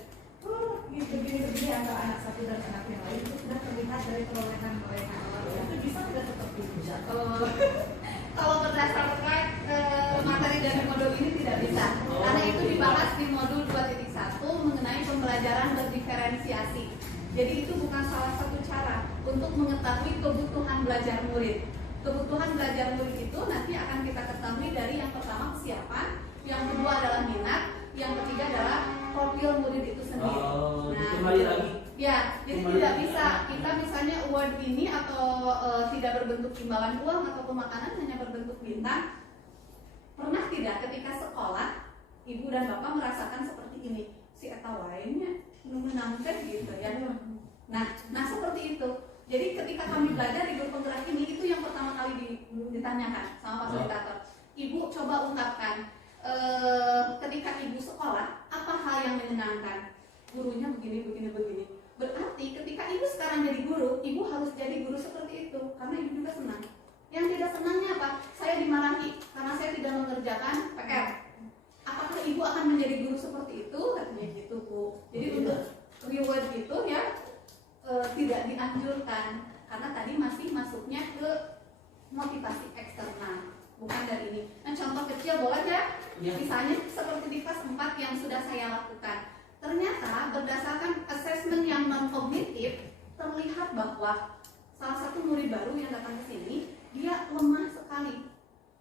begini antara anak satu dan anak yang lain itu sudah terlihat dari perolehan mereka. Itu bisa tidak seperti itu? Kalau berdasarkan materi dari modul ini tidak bisa, karena itu dibahas di modul 2.1 mengenai pembelajaran berdiferensiasi. Jadi itu bukan salah satu cara untuk mengetahui kebutuhan belajar murid. Kebutuhan belajar murid itu nanti akan kita ketahui dari yang pertama kesiapan, yang kedua adalah minat, yang ketiga adalah profil murid itu sendiri. Kembali lagi. Ya, jadi tidak bisa kita misalnya award ini atau tidak berbentuk imbalan uang atau makanan, hanya berbentuk bintang. Pernah tidak ketika sekolah ibu dan bapak merasakan seperti ini, si eta lainnya menyenangkan gitu ya. Nah seperti itu. Jadi ketika kami belajar di grup penggerak ini, itu yang pertama kali ditanyakan sama fasilitator. Ibu coba ungkapkan, ketika ibu sekolah, apa hal yang menyenangkan? Gurunya begini. Berarti ketika ibu sekarang jadi guru, ibu harus jadi guru seperti itu, karena ibu juga senang. Yang tidak senangnya apa? Saya dimarahi karena saya tidak mengerjakan PR. Apakah ibu akan menjadi guru seperti itu? Katanya gitu, Bu. Jadi untuk reward itu ya tidak dianjurkan, karena tadi masih masuknya ke motivasi eksternal, bukan dari ini. Nah, contoh kecil boleh ya? Misalnya seperti di kelas 4 yang sudah saya lakukan. Ternyata berdasarkan asesmen yang non-kognitif, terlihat bahwa salah satu murid baru yang datang ke sini, dia lemah sekali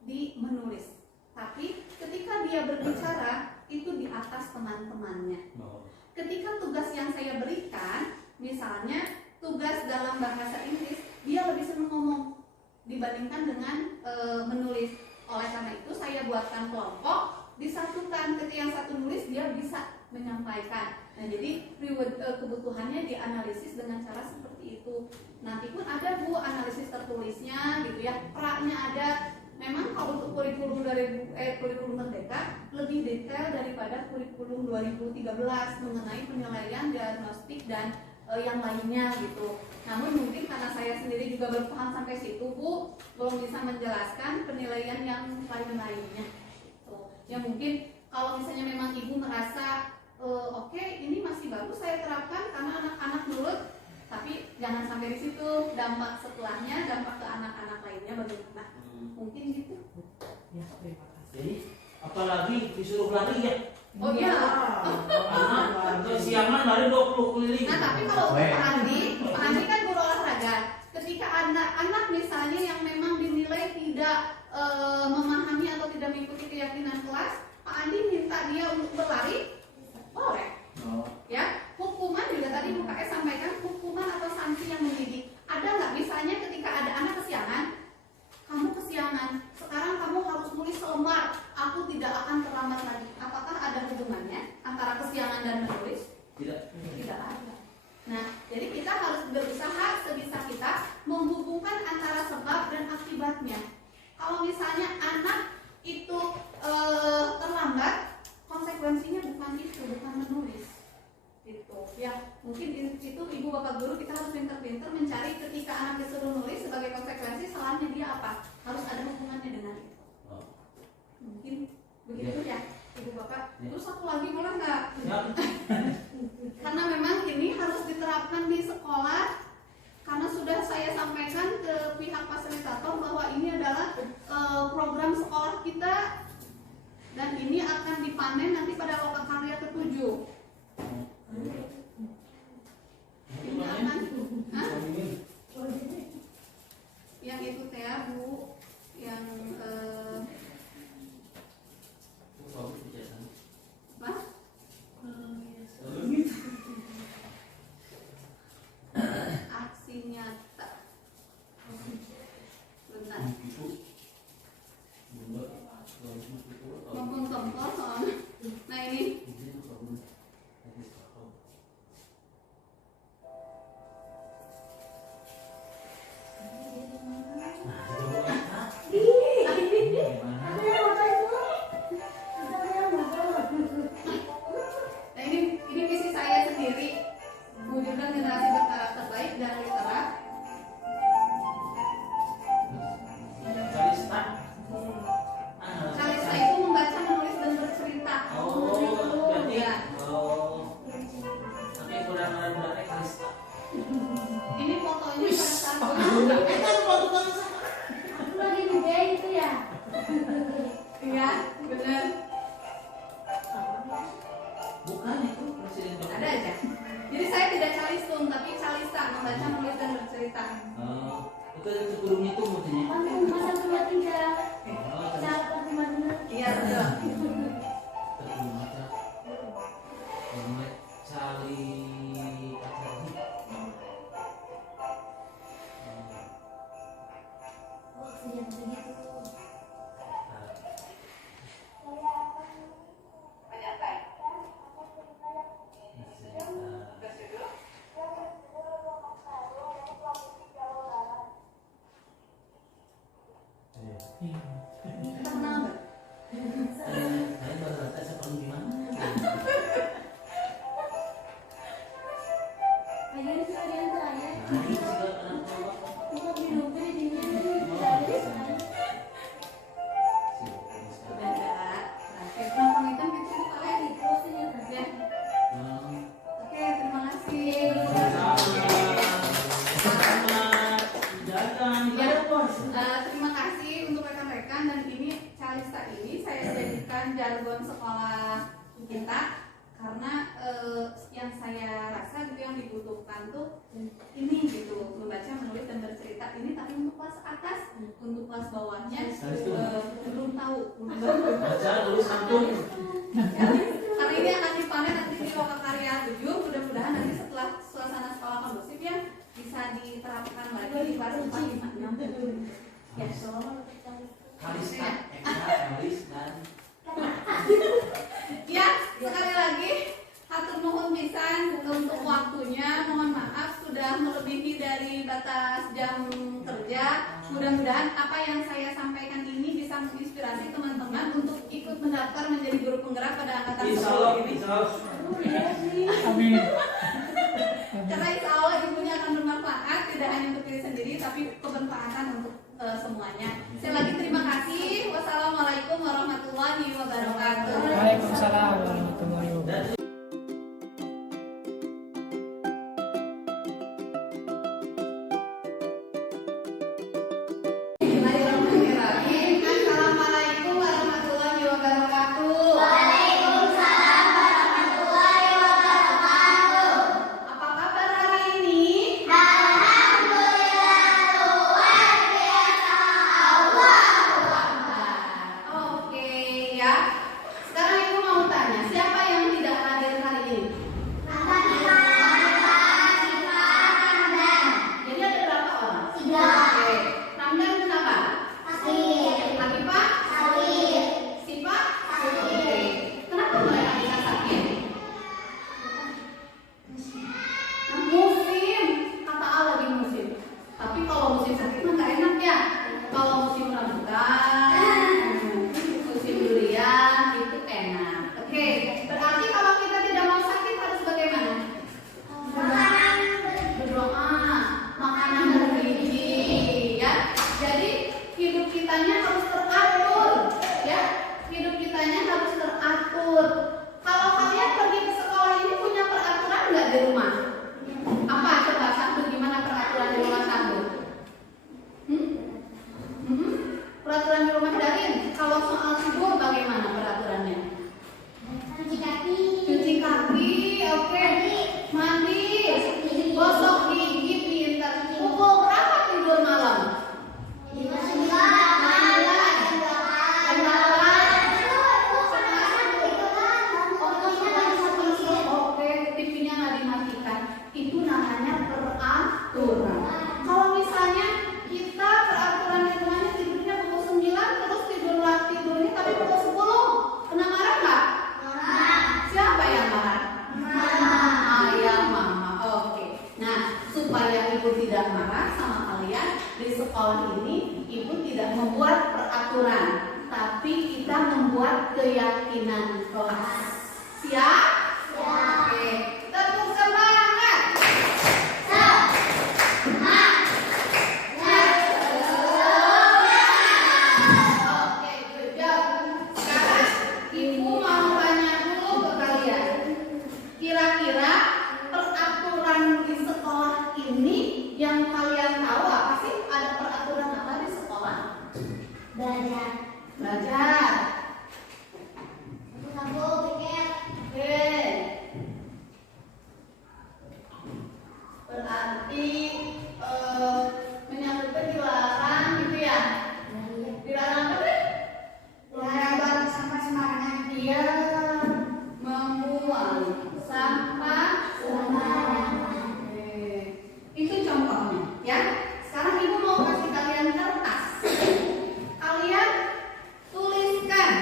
di menulis. Tapi ketika dia berbicara, itu di atas teman-temannya. Ketika tugas yang saya berikan, misalnya tugas dalam bahasa Inggris, dia lebih senang ngomong dibandingkan dengan menulis. Oleh karena itu saya buatkan kelompok, disatukan. Ketika yang satu nulis, dia bisa menyampaikan. Nah, jadi kebutuhannya dianalisis dengan cara seperti itu. Nanti pun ada Bu analisis tertulisnya gitu ya. Pra-nya ada. Memang kalau untuk kurikulum kurikulum Merdeka lebih detail daripada kurikulum 2013 mengenai penilaian diagnostik dan yang lainnya gitu. Namun mungkin karena saya sendiri juga belum paham sampai situ Bu, belum bisa menjelaskan penilaian yang lain-lainnya. Gitu. Ya mungkin kalau misalnya memang Ibu merasa oke, ini masih bagus saya terapkan karena anak-anak nurut, tapi jangan sampai di situ, dampak setelahnya, dampak ke anak-anak lainnya bagaimana? Mungkin gitu. Ya, terima kasih. Jadi apalagi disuruh lari ya. Oh iya. Anak kesiangan lari 20 keliling. Nah tapi kalau Pak Andi kan guru olahraga. Ketika anak-anak misalnya yang memang dinilai tidak memahami atau tidak mengikuti keyakinan kelas, Pak Andi minta dia untuk berlari, boleh. Ya, hukuman juga tadi Bu KS sampaikan, hukuman atau sanksi yang mendidik. Ada nggak misalnya ketika ada anak kesiangan, kamu kesiangan, sekarang kamu harus nulis selembar, aku tidak akan terlambat lagi. Apakah ada hubungannya antara kesiangan dan menulis? Tidak. Tidak ada. Nah, jadi kita harus berusaha sebisa kita menghubungkan antara sebab dan akibatnya. Kalau misalnya anak itu terlambat, konsekuensinya bukan itu, bukan menulis. Gitu. Ya, mungkin itu Ibu Bapak Guru kita harus pintar-pintar mencari ketika anak disuruh nulis sebagai konsekuensi salahnya dia apa? Harus ada hubungannya dengan itu. Mungkin begitu ya, Ibu Bapak. Terus satu lagi boleh nggak? Karena memang ini harus diterapkan di sekolah. Karena sudah saya sampaikan ke pihak fasilitator bahwa ini adalah program sekolah kita dan ini akan dipanen nanti pada lokakarya ke-7. Ini akan, yang itu teh Bu, yang apa? Aksi nyata. Bentar. Ngomong kompor soalnya. Nah ini. Nah ini visi saya sendiri, mewujudkan generasi berkarakter baik dan literat. Kalista itu membaca, menulis dan bercerita. Berarti Ya. tapi kurang ada Kalista. Ini fotonya pada saat lagi juga itu ya. iya, benar. Bukan itu presiden Bapak. Ada aja. Jadi saya tidak calistung, tapi calista, membaca, menulis dan bercerita. Itu turun itu maksudnya. Kamu masa cuma tinggal saat cuma dulu. Iya betul. Terus baca. Mulai cari Oh, sejak begitu. Kita kenal nggak? saya baru rata seperti gimana? Ayo sekalian saya. Nah, ini juga kenapa Bapak? Untuk hidupnya di sini. Udah enggak. Terakhir penampang hitam itu Bu kalian. Ya. Oke, terima kasih. Terima kasih untuk rekan-rekan dan ini calista ini saya jadikan jargon sekolah kita karena yang saya rasa gitu yang dibutuhkan tuh ini gitu, membaca, menulis dan bercerita ini, tapi untuk kelas atas, untuk kelas bawahnya belum tahu. Baca tulis santun. Ya, karena ini akan dipanen nanti di lokakarya 7, mudah-mudahan nanti setelah suasana sekolah kondusif ya bisa diterapkan lagi di kelas 4, 5, 6. Ya, Kalista, Kalis dan ya, sekali lagi hatur nuhun pisan untuk waktunya. Mohon maaf sudah melebihi dari batas jam kerja. Mudah-mudahan apa yang saya sampaikan ini bisa menginspirasi teman-teman untuk ikut mendaftar menjadi guru penggerak pada angkatan Insya Allah, ini. insya Allah. Amin. Amin. Karena insya Allah ilmunya akan bermanfaat, tidak hanya untuk diri sendiri, tapi kebermanfaatan untuk semuanya. Sekali lagi terima kasih. Wassalamualaikum warahmatullahi wabarakatuh. Waalaikumsalam warahmatullahi wabarakatuh. Bismillahirrahmanirrahim. Assalamualaikum warahmatullahi wabarakatuh. Apa kabar hari ini? Oke ya. Sekarang ibu mau tanya, siapa yang tidak hadir hari ini? Jadi ada berapa orang? Oke. Ramdan kenapa? Akifah? Sifat? Oke. Kenapa mereka bisa sakit? Musim. Kata Allah lagi musim. Tapi kalau musim sakit mah nggak enak ya. Kalau musim rambutan, musim durian itu enak. Oke. Berarti kalau kita tidak mau sakit harus bagaimana? Berdoa, makanan bergizi, ya. Jadi hidup kitanya harus teratur, ya. Hidup kitanya harus teratur. Kalau kalian pergi ke sekolah ini punya peraturan nggak di rumah? Apa coba satu gimana peraturan di rumah satu? Peraturan di rumah Darin. Kalau soal tidur bagaimana peraturannya? Cuci kaki, oke. Mandi, gosok gigi, pintar. Pukul berapa tidur malam? Oke, TV-nya nggak dimatikan. Itu namanya peraturan. Kalau misalnya kita peraturan di rumahnya tidurnya pukul 9, terus tidurnya tapi pukul 10, kena marah nggak? Siapa yang marah? Ayah, mama. Oke. Nah, supaya ibu tidak marah sama kalian di sekolah ini, ibu tidak membuat peraturan, tapi kita membuat keyakinan kelas. Siap? Oke. Tepuk semangat. Oke, good job. Sekarang ibu mau tanya dulu ke kalian. Kira-kira peraturan di sekolah ini yang kalian tahu apa sih? Ada peraturan apa di sekolah? Belajar. Oke. Berarti menyangkutkan dilarang gitu ya? Dilarang apa sih? Dia membuang sampah sembarangan. Itu contohnya, ya. Sekarang ibu mau kasih kalian kertas. Kalian tuliskan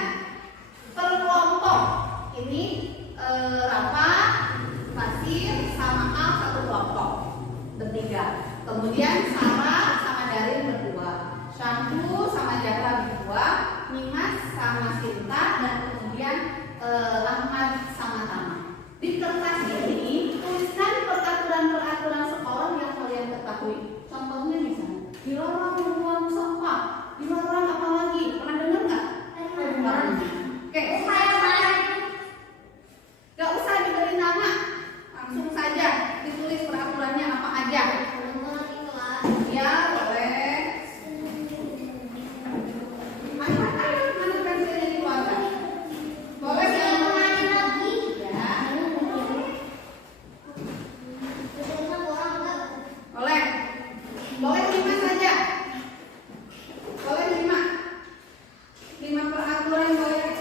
per kelompok. Ini Rafa, Basir, sama Al satu kelompok bertiga. Kemudian Sarah sama Darin berdua, Syamsu sama Jahra berdua, Nimas sama Sinta, dan kemudian Ahmad sama Tama. Di kertas ini tuliskan peraturan-peraturan sekolah yang kalian ketahui. Contohnya misalnya dilarang membuang sampah, dilarang apa lagi? Pernah dengar nggak? Pernah. Oke. Gak usah diberi nama, langsung saja ditulis peraturannya apa aja. Ya boleh. Mana pensilnya dikeluarkan? Boleh ya? Ya. Boleh. Boleh 5 saja. Boleh 5. 5 peraturan boleh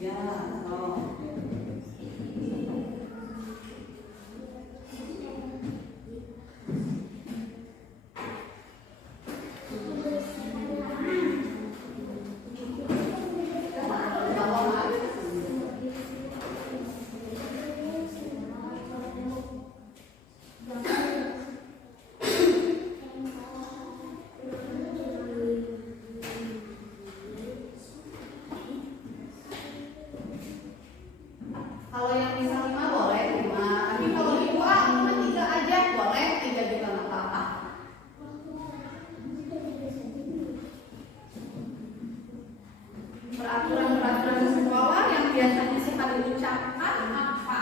Ya, oh. Kalau yang bisa 5 boleh 5, tapi kalau ibu cuma 3 aja boleh, 3 juga nggak apa-apa. Peraturan-peraturan sekolah yang biasanya suka diucapkan apa?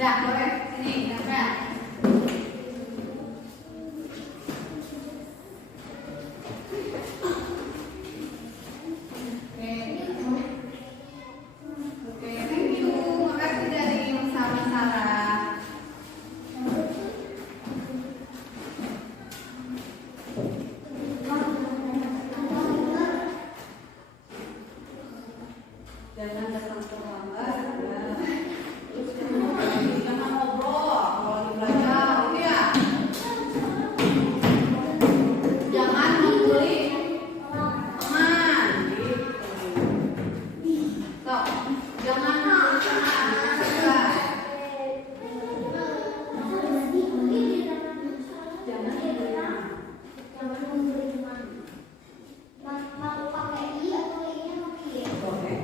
Dah, boleh. Sini, Chandra. Oke, thank you. Makasih dari sama Sarah. Jangan datang terlambat. Jangan ngobrol kalau lagi belajar, gitu ya. Jangan membuli teman, gitu. So, jangan membuli teman, juga. Jangan membuli teman. Boleh.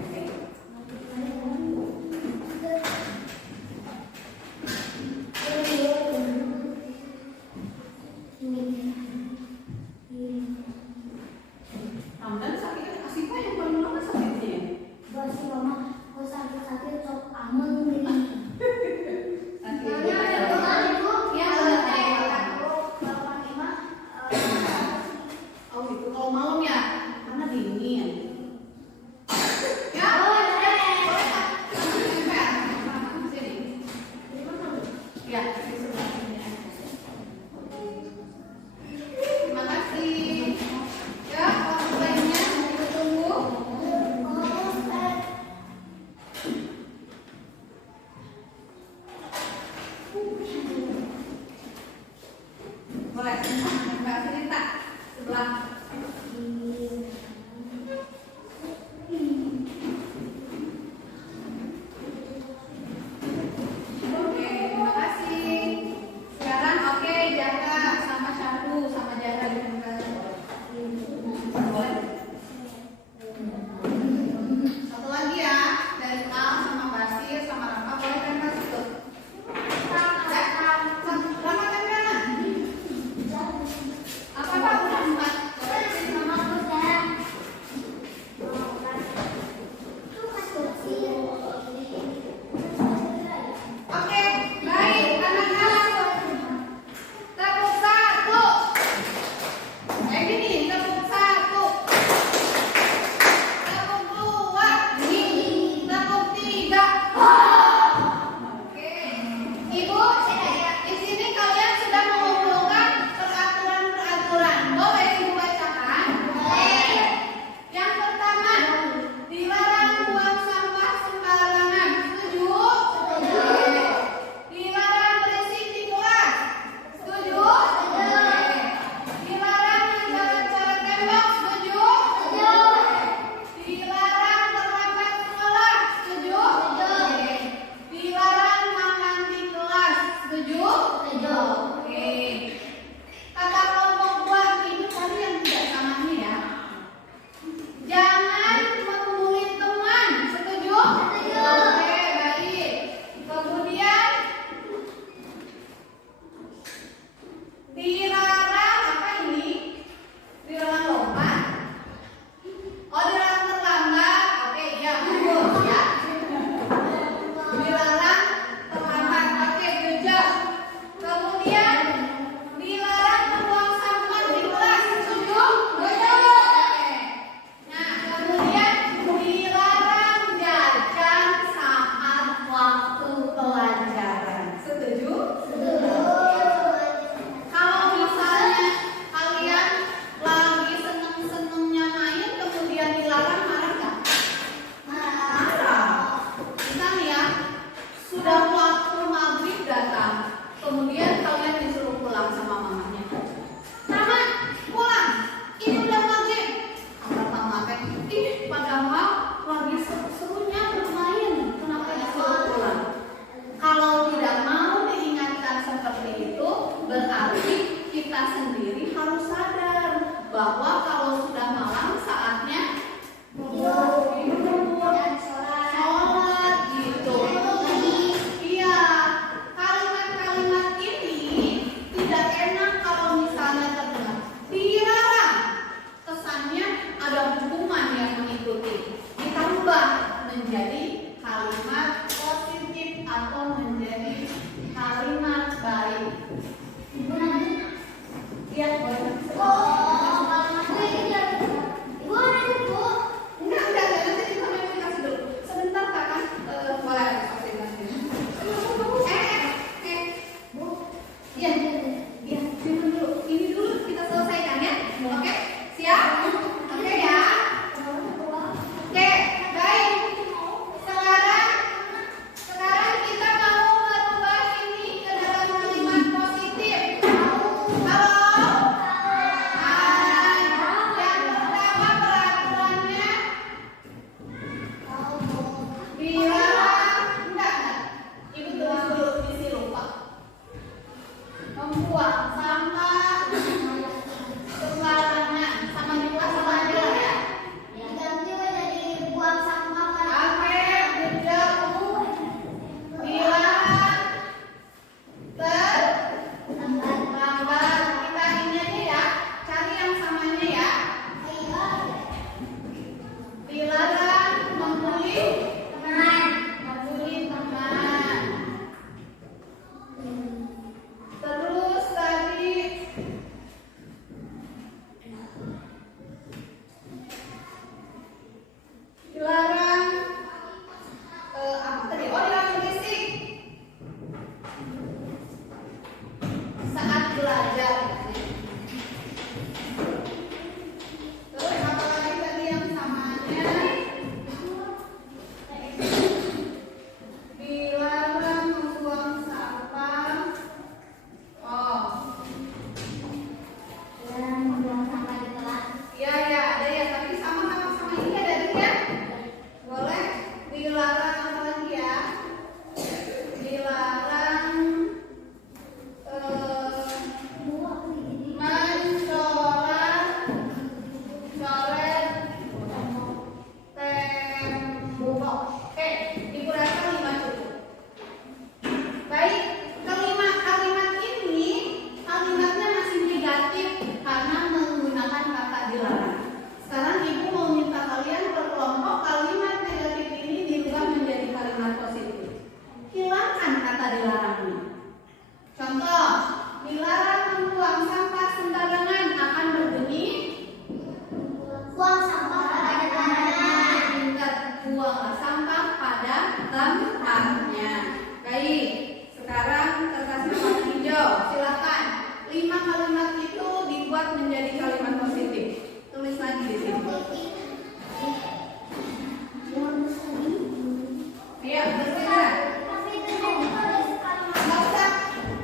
Hamdan sakitnya kasih apa yang paling lama sakitnya? Oh gitu, kalau malam ya, karena dingin. Ya, boleh Kak. Sini. Ya, di sebelah sini aja. Terima kasih. Ya, orang lainnya mau tunggu. Boleh, Mbak sini tak sebelah. Oke, terima kasih. Sekarang oke, jaga sama Syahdu, sama jaga di dekat. Boleh. Satu lagi ya, dari Al sama Basir sama Rafa, boleh kan Kak situ? Rafa kan Kak? Apa Pak? Udah 4. Boleh sini sama aku. bahwa kalau sudah malam saatnya sholat gitu. Iya, kalimat-kalimat ini tidak enak kalau misalnya terdengar dilarang. Kesannya ada hukuman yang mengikuti. Ditambah menjadi kalimat positif atau menjadi kalimat baik. Iya, boleh. Enggak, nanti kami kasih dulu. Sebentar kakak, boleh kasih lagi. Iya, dulu dulu. Ini dulu kita selesaikan ya. Oke, siap? Oke ya. Oke, baik. Sekarang kita mau merubah ini ke dalam kalimat positif. Halo. Yang pertama peraturannya dilarang. Enggak. Ibu tulis dulu di sini lupa. Membuang sampah sembarangan sama juga sama aja ya. Oke, menjauh dilarang terlambat. Kita ini aja ya, cari yang samanya ya. Dilarang membuli teman. Terus tadi dilarang apa tadi? Oh, dilarang berisik saat belajar. Terus apa lagi tadi yang samanya? Dilarang membuang sampah. Oh, iya ya, ada ya, tapi sama ini ada ya. Boleh dilarang apa lagi ya? Dilarang mencoret tembok. Oke, Ibu rasa 5 cukup. Baik, kalimat ini kalimatnya masih negatif karena menggunakan kata dilarang. Sekarang Ibu mau minta kalian berkelompok kalimat negatif ini dirubah menjadi kalimat positif. Hilangkan kata dilarangnya. Contoh, dilarang membuang sampah sembarangan akan berbunyi buanglah sampah pada tempatnya. Baik, sekarang kertas warna hijau. Silakan. 5 kalimat itu dibuat menjadi kalimat positif. Tulis lagi di sini. Iya, bersegera. Nggak usah.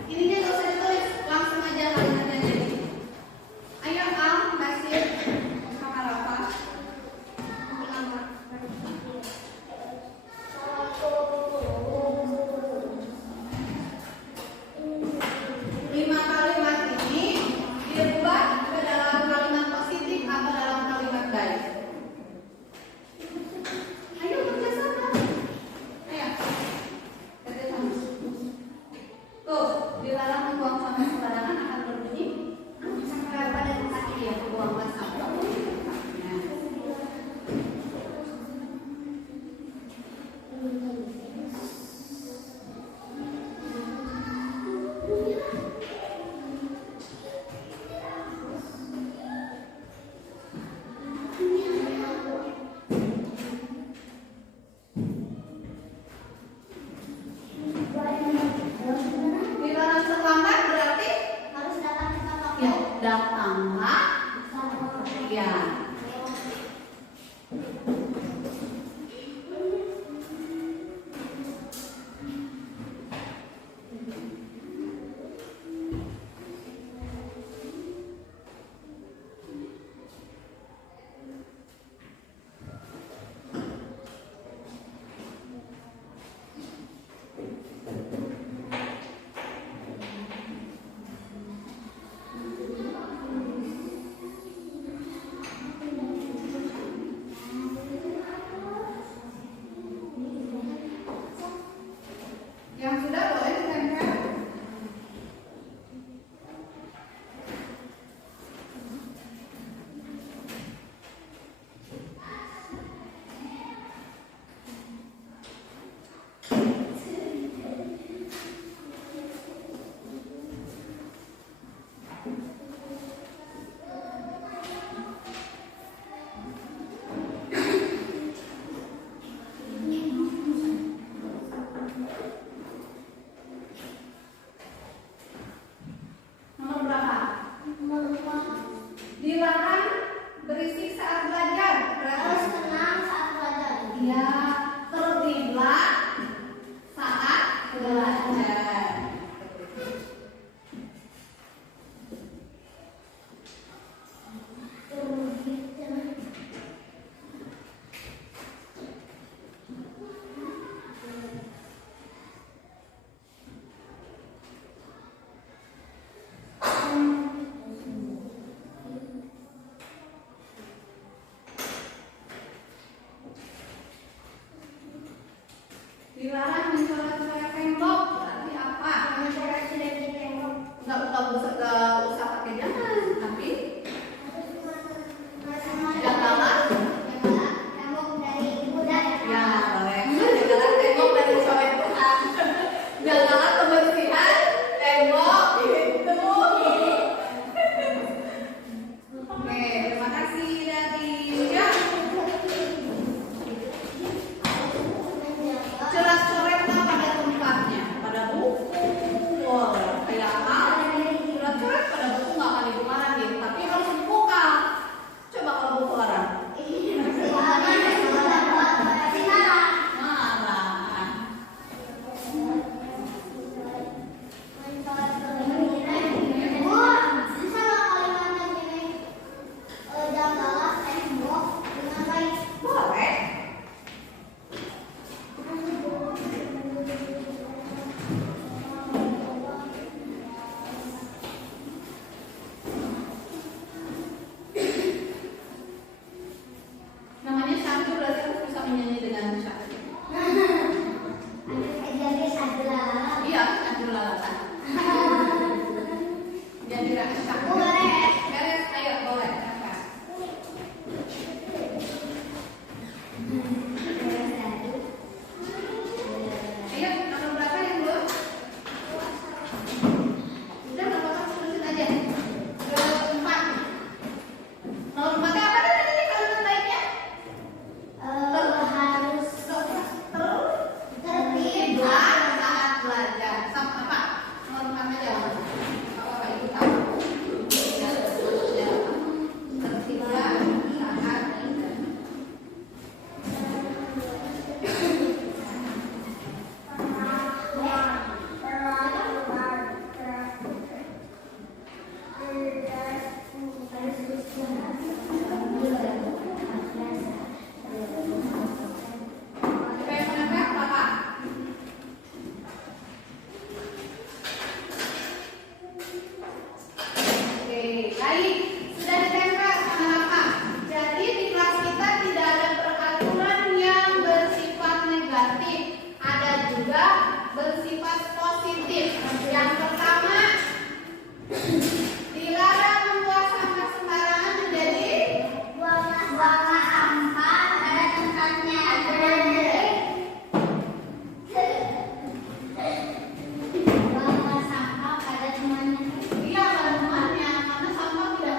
Ininya nggak usah ditulis. Langsung aja kalimatnya jadi. Ayo Al, kasih sama Rafa. 5 kalimat ini dirubah ke dalam kalimat positif atau dalam kalimat baik. Ayo kerja sama. Ayo. Kerja sama. Tuh, dilarang membuang sampah sembarangan akan berbunyi sampai pada tempatnya ya, buanglah sampah pada tempatnya. Dilarang terlambat berarti ya datanglah ya. Dilarang berisik saat belajar. Harus tenang saat belajar. Iya, terlibat saat belajar. Dilarang mencoret-coret tembok. Berarti apa? Nggak usah pakai jangan, tapi jagalah. Ya, boleh. Jagalah tembok dari coret Tuhan. Jagalah kebersihan tembok itu. Oke, terima kasih dari ya. Coret-coretlah pada tempatnya, pada buku. Boleh. Kayak apa? Coret-coret pada buku nggak akan dimarahin, tapi harus dibuka. Coba kalau buku larang. Marah. Boleh. Namanya syair berarti harus bisa menyanyi dengan syair. Iya, syair lalatan. Jadi rakyat syair. Beres, ayo boleh. Kakak. Ayo, nomor berapa yang belum? Udah, nomor satu tulisin aja. Keempat. Nomor empatnya apa tadi kalimat baiknya? Terlibat saat belajar. Sama apa? Nomor empat aja. Apa itu tahu? Ya, terlibat saat belajar. Siapa yang menempel? Bapak? Oke, baik. Sudah ditempel sama Bapak. Jadi di kelas kita tidak ada peraturan yang bersifat negatif. Ada juga bersifat positif. Yang pertama, dilarang membuang sampah sembarangan menjadi iya pada tempatnya karena sampah tidak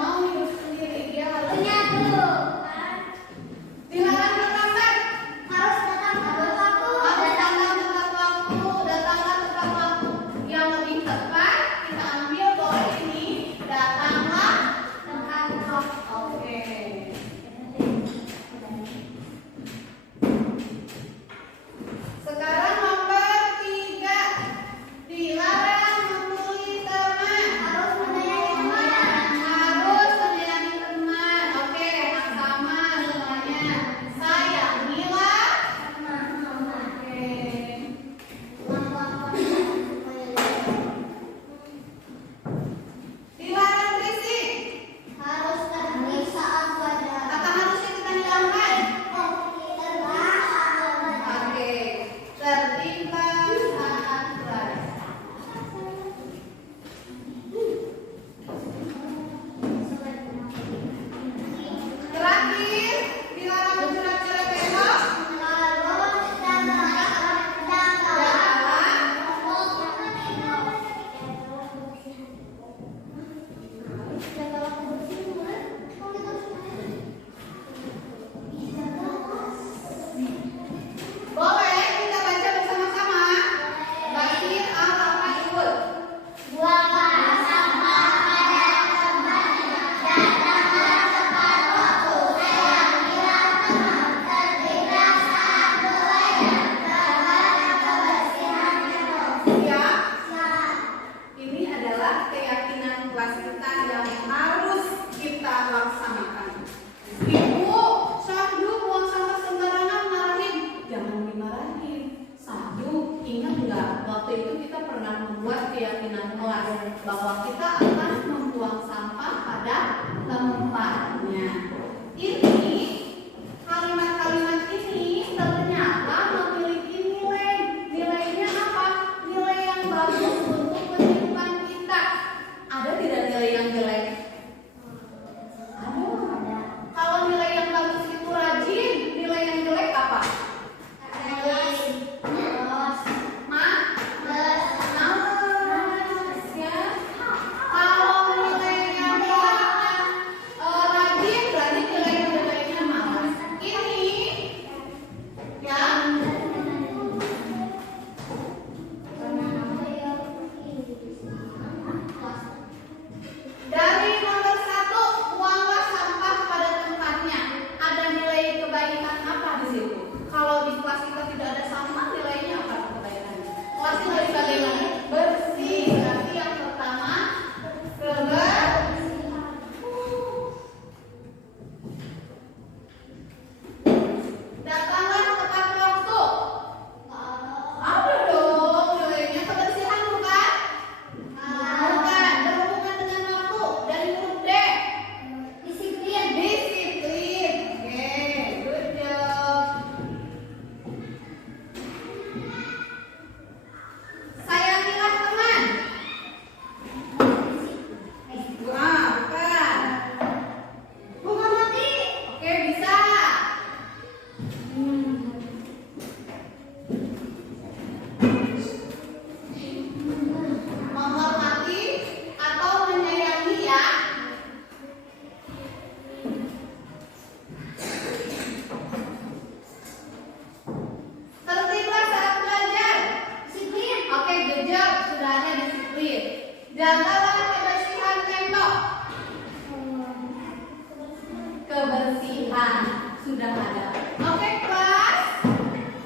Sudah ada. Oke kelas,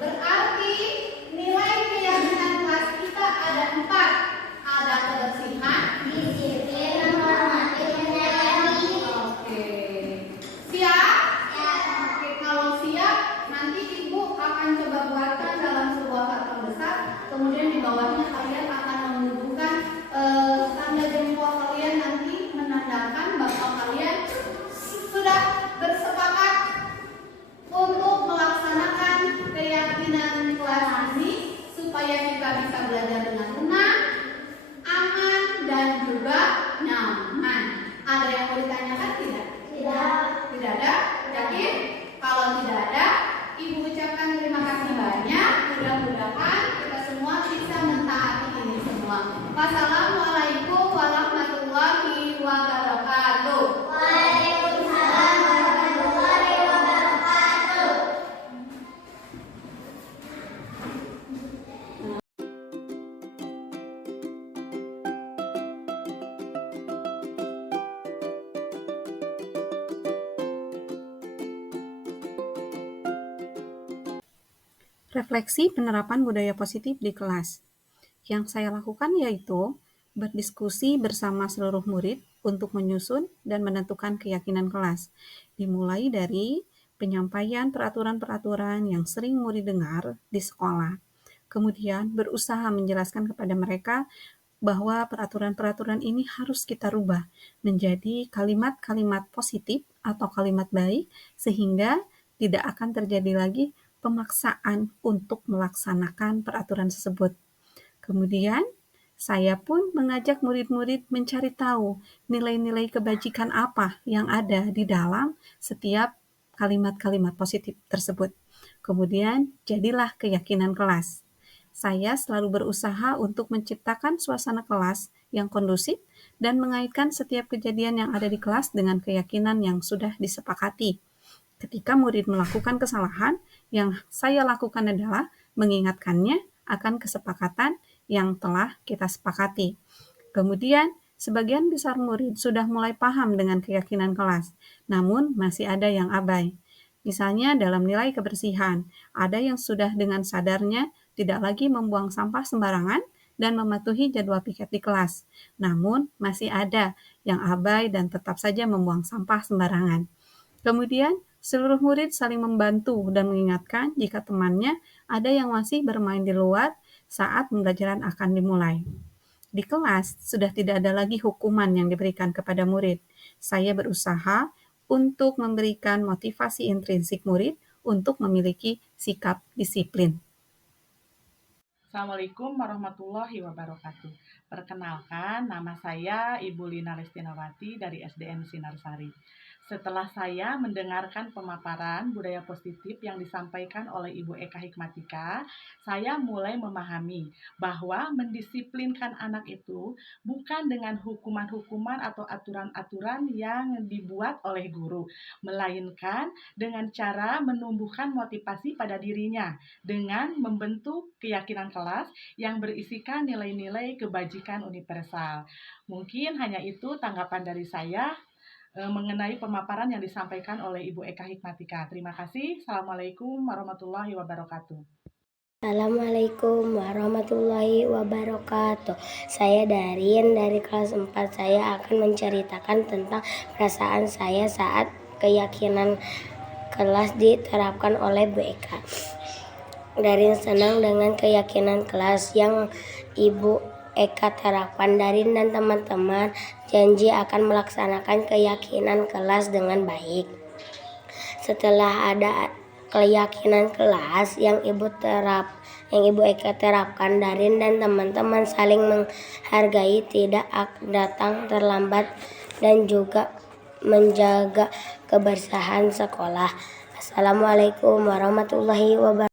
berarti nilai keyakinan kelas kita ada 4. Ada kebersihan, Disiplin, menghormati, menyayangi. oke. Siap? Oke, kalau siap nanti ibu akan coba buatkan dalam sebuah karton besar. Kemudian di bawahnya kalian akan menunjukkan tanda jempol kalian nanti menandakan bahwa kalian sudah bersepakat untuk melaksanakan keyakinan kelas ini supaya kita bisa belajar dengan tenang, aman, dan juga nyaman. Ada yang mau ditanyakan tidak? Tidak. Tidak ada? Yakin? Kalau tidak ada, ibu ucapkan terima kasih banyak. Mudah-mudahan kita semua bisa mentaati ini semua. Wassalamualaikum warahmatullahi wabarakatuh. Waalaikumsalam warahmatullahi wabarakatuh. Refleksi penerapan budaya positif di kelas. Yang saya lakukan yaitu berdiskusi bersama seluruh murid untuk menyusun dan menentukan keyakinan kelas. Dimulai dari penyampaian peraturan-peraturan yang sering murid dengar di sekolah. Kemudian berusaha menjelaskan kepada mereka bahwa peraturan-peraturan ini harus kita rubah menjadi kalimat-kalimat positif atau kalimat baik sehingga tidak akan terjadi lagi pemaksaan untuk melaksanakan peraturan tersebut. Kemudian, saya pun mengajak murid-murid mencari tahu nilai-nilai kebajikan apa yang ada di dalam setiap kalimat-kalimat positif tersebut. Kemudian, jadilah keyakinan kelas. Saya selalu berusaha untuk menciptakan suasana kelas yang kondusif dan mengaitkan setiap kejadian yang ada di kelas dengan keyakinan yang sudah disepakati. Ketika murid melakukan kesalahan, yang saya lakukan adalah mengingatkannya akan kesepakatan yang telah kita sepakati. Kemudian, sebagian besar murid sudah mulai paham dengan keyakinan kelas, namun masih ada yang abai. Misalnya dalam nilai kebersihan, ada yang sudah dengan sadarnya tidak lagi membuang sampah sembarangan dan mematuhi jadwal piket di kelas. Namun, masih ada yang abai dan tetap saja membuang sampah sembarangan. Kemudian, seluruh murid saling membantu dan mengingatkan jika temannya ada yang masih bermain di luar saat pembelajaran akan dimulai. Di kelas, sudah tidak ada lagi hukuman yang diberikan kepada murid. Saya berusaha untuk memberikan motivasi intrinsik murid untuk memiliki sikap disiplin. Assalamualaikum warahmatullahi wabarakatuh. Perkenalkan, nama saya Ibu Lina Lestinawati dari SDN Sinarsari. Setelah saya mendengarkan pemaparan budaya positif yang disampaikan oleh Ibu Eka Hikmatika, saya mulai memahami bahwa mendisiplinkan anak itu bukan dengan hukuman-hukuman atau aturan-aturan yang dibuat oleh guru, melainkan dengan cara menumbuhkan motivasi pada dirinya dengan membentuk keyakinan kelas yang berisikan nilai-nilai kebajikan universal. Mungkin hanya itu tanggapan dari saya mengenai pemaparan yang disampaikan oleh Ibu Eka Hikmatika. Terima kasih. Assalamualaikum warahmatullahi wabarakatuh. Assalamualaikum warahmatullahi wabarakatuh. Saya Darin dari kelas 4. Saya akan menceritakan tentang perasaan saya saat keyakinan kelas diterapkan oleh Bu Eka. Darin senang dengan keyakinan kelas yang Ibu Eka terapkan. Darin dan teman-teman janji akan melaksanakan keyakinan kelas dengan baik. Setelah ada keyakinan kelas yang Ibu Eka terapkan, Darin dan teman-teman saling menghargai, tidak datang terlambat, dan juga menjaga kebersihan sekolah. Assalamualaikum warahmatullahi wabarakatuh.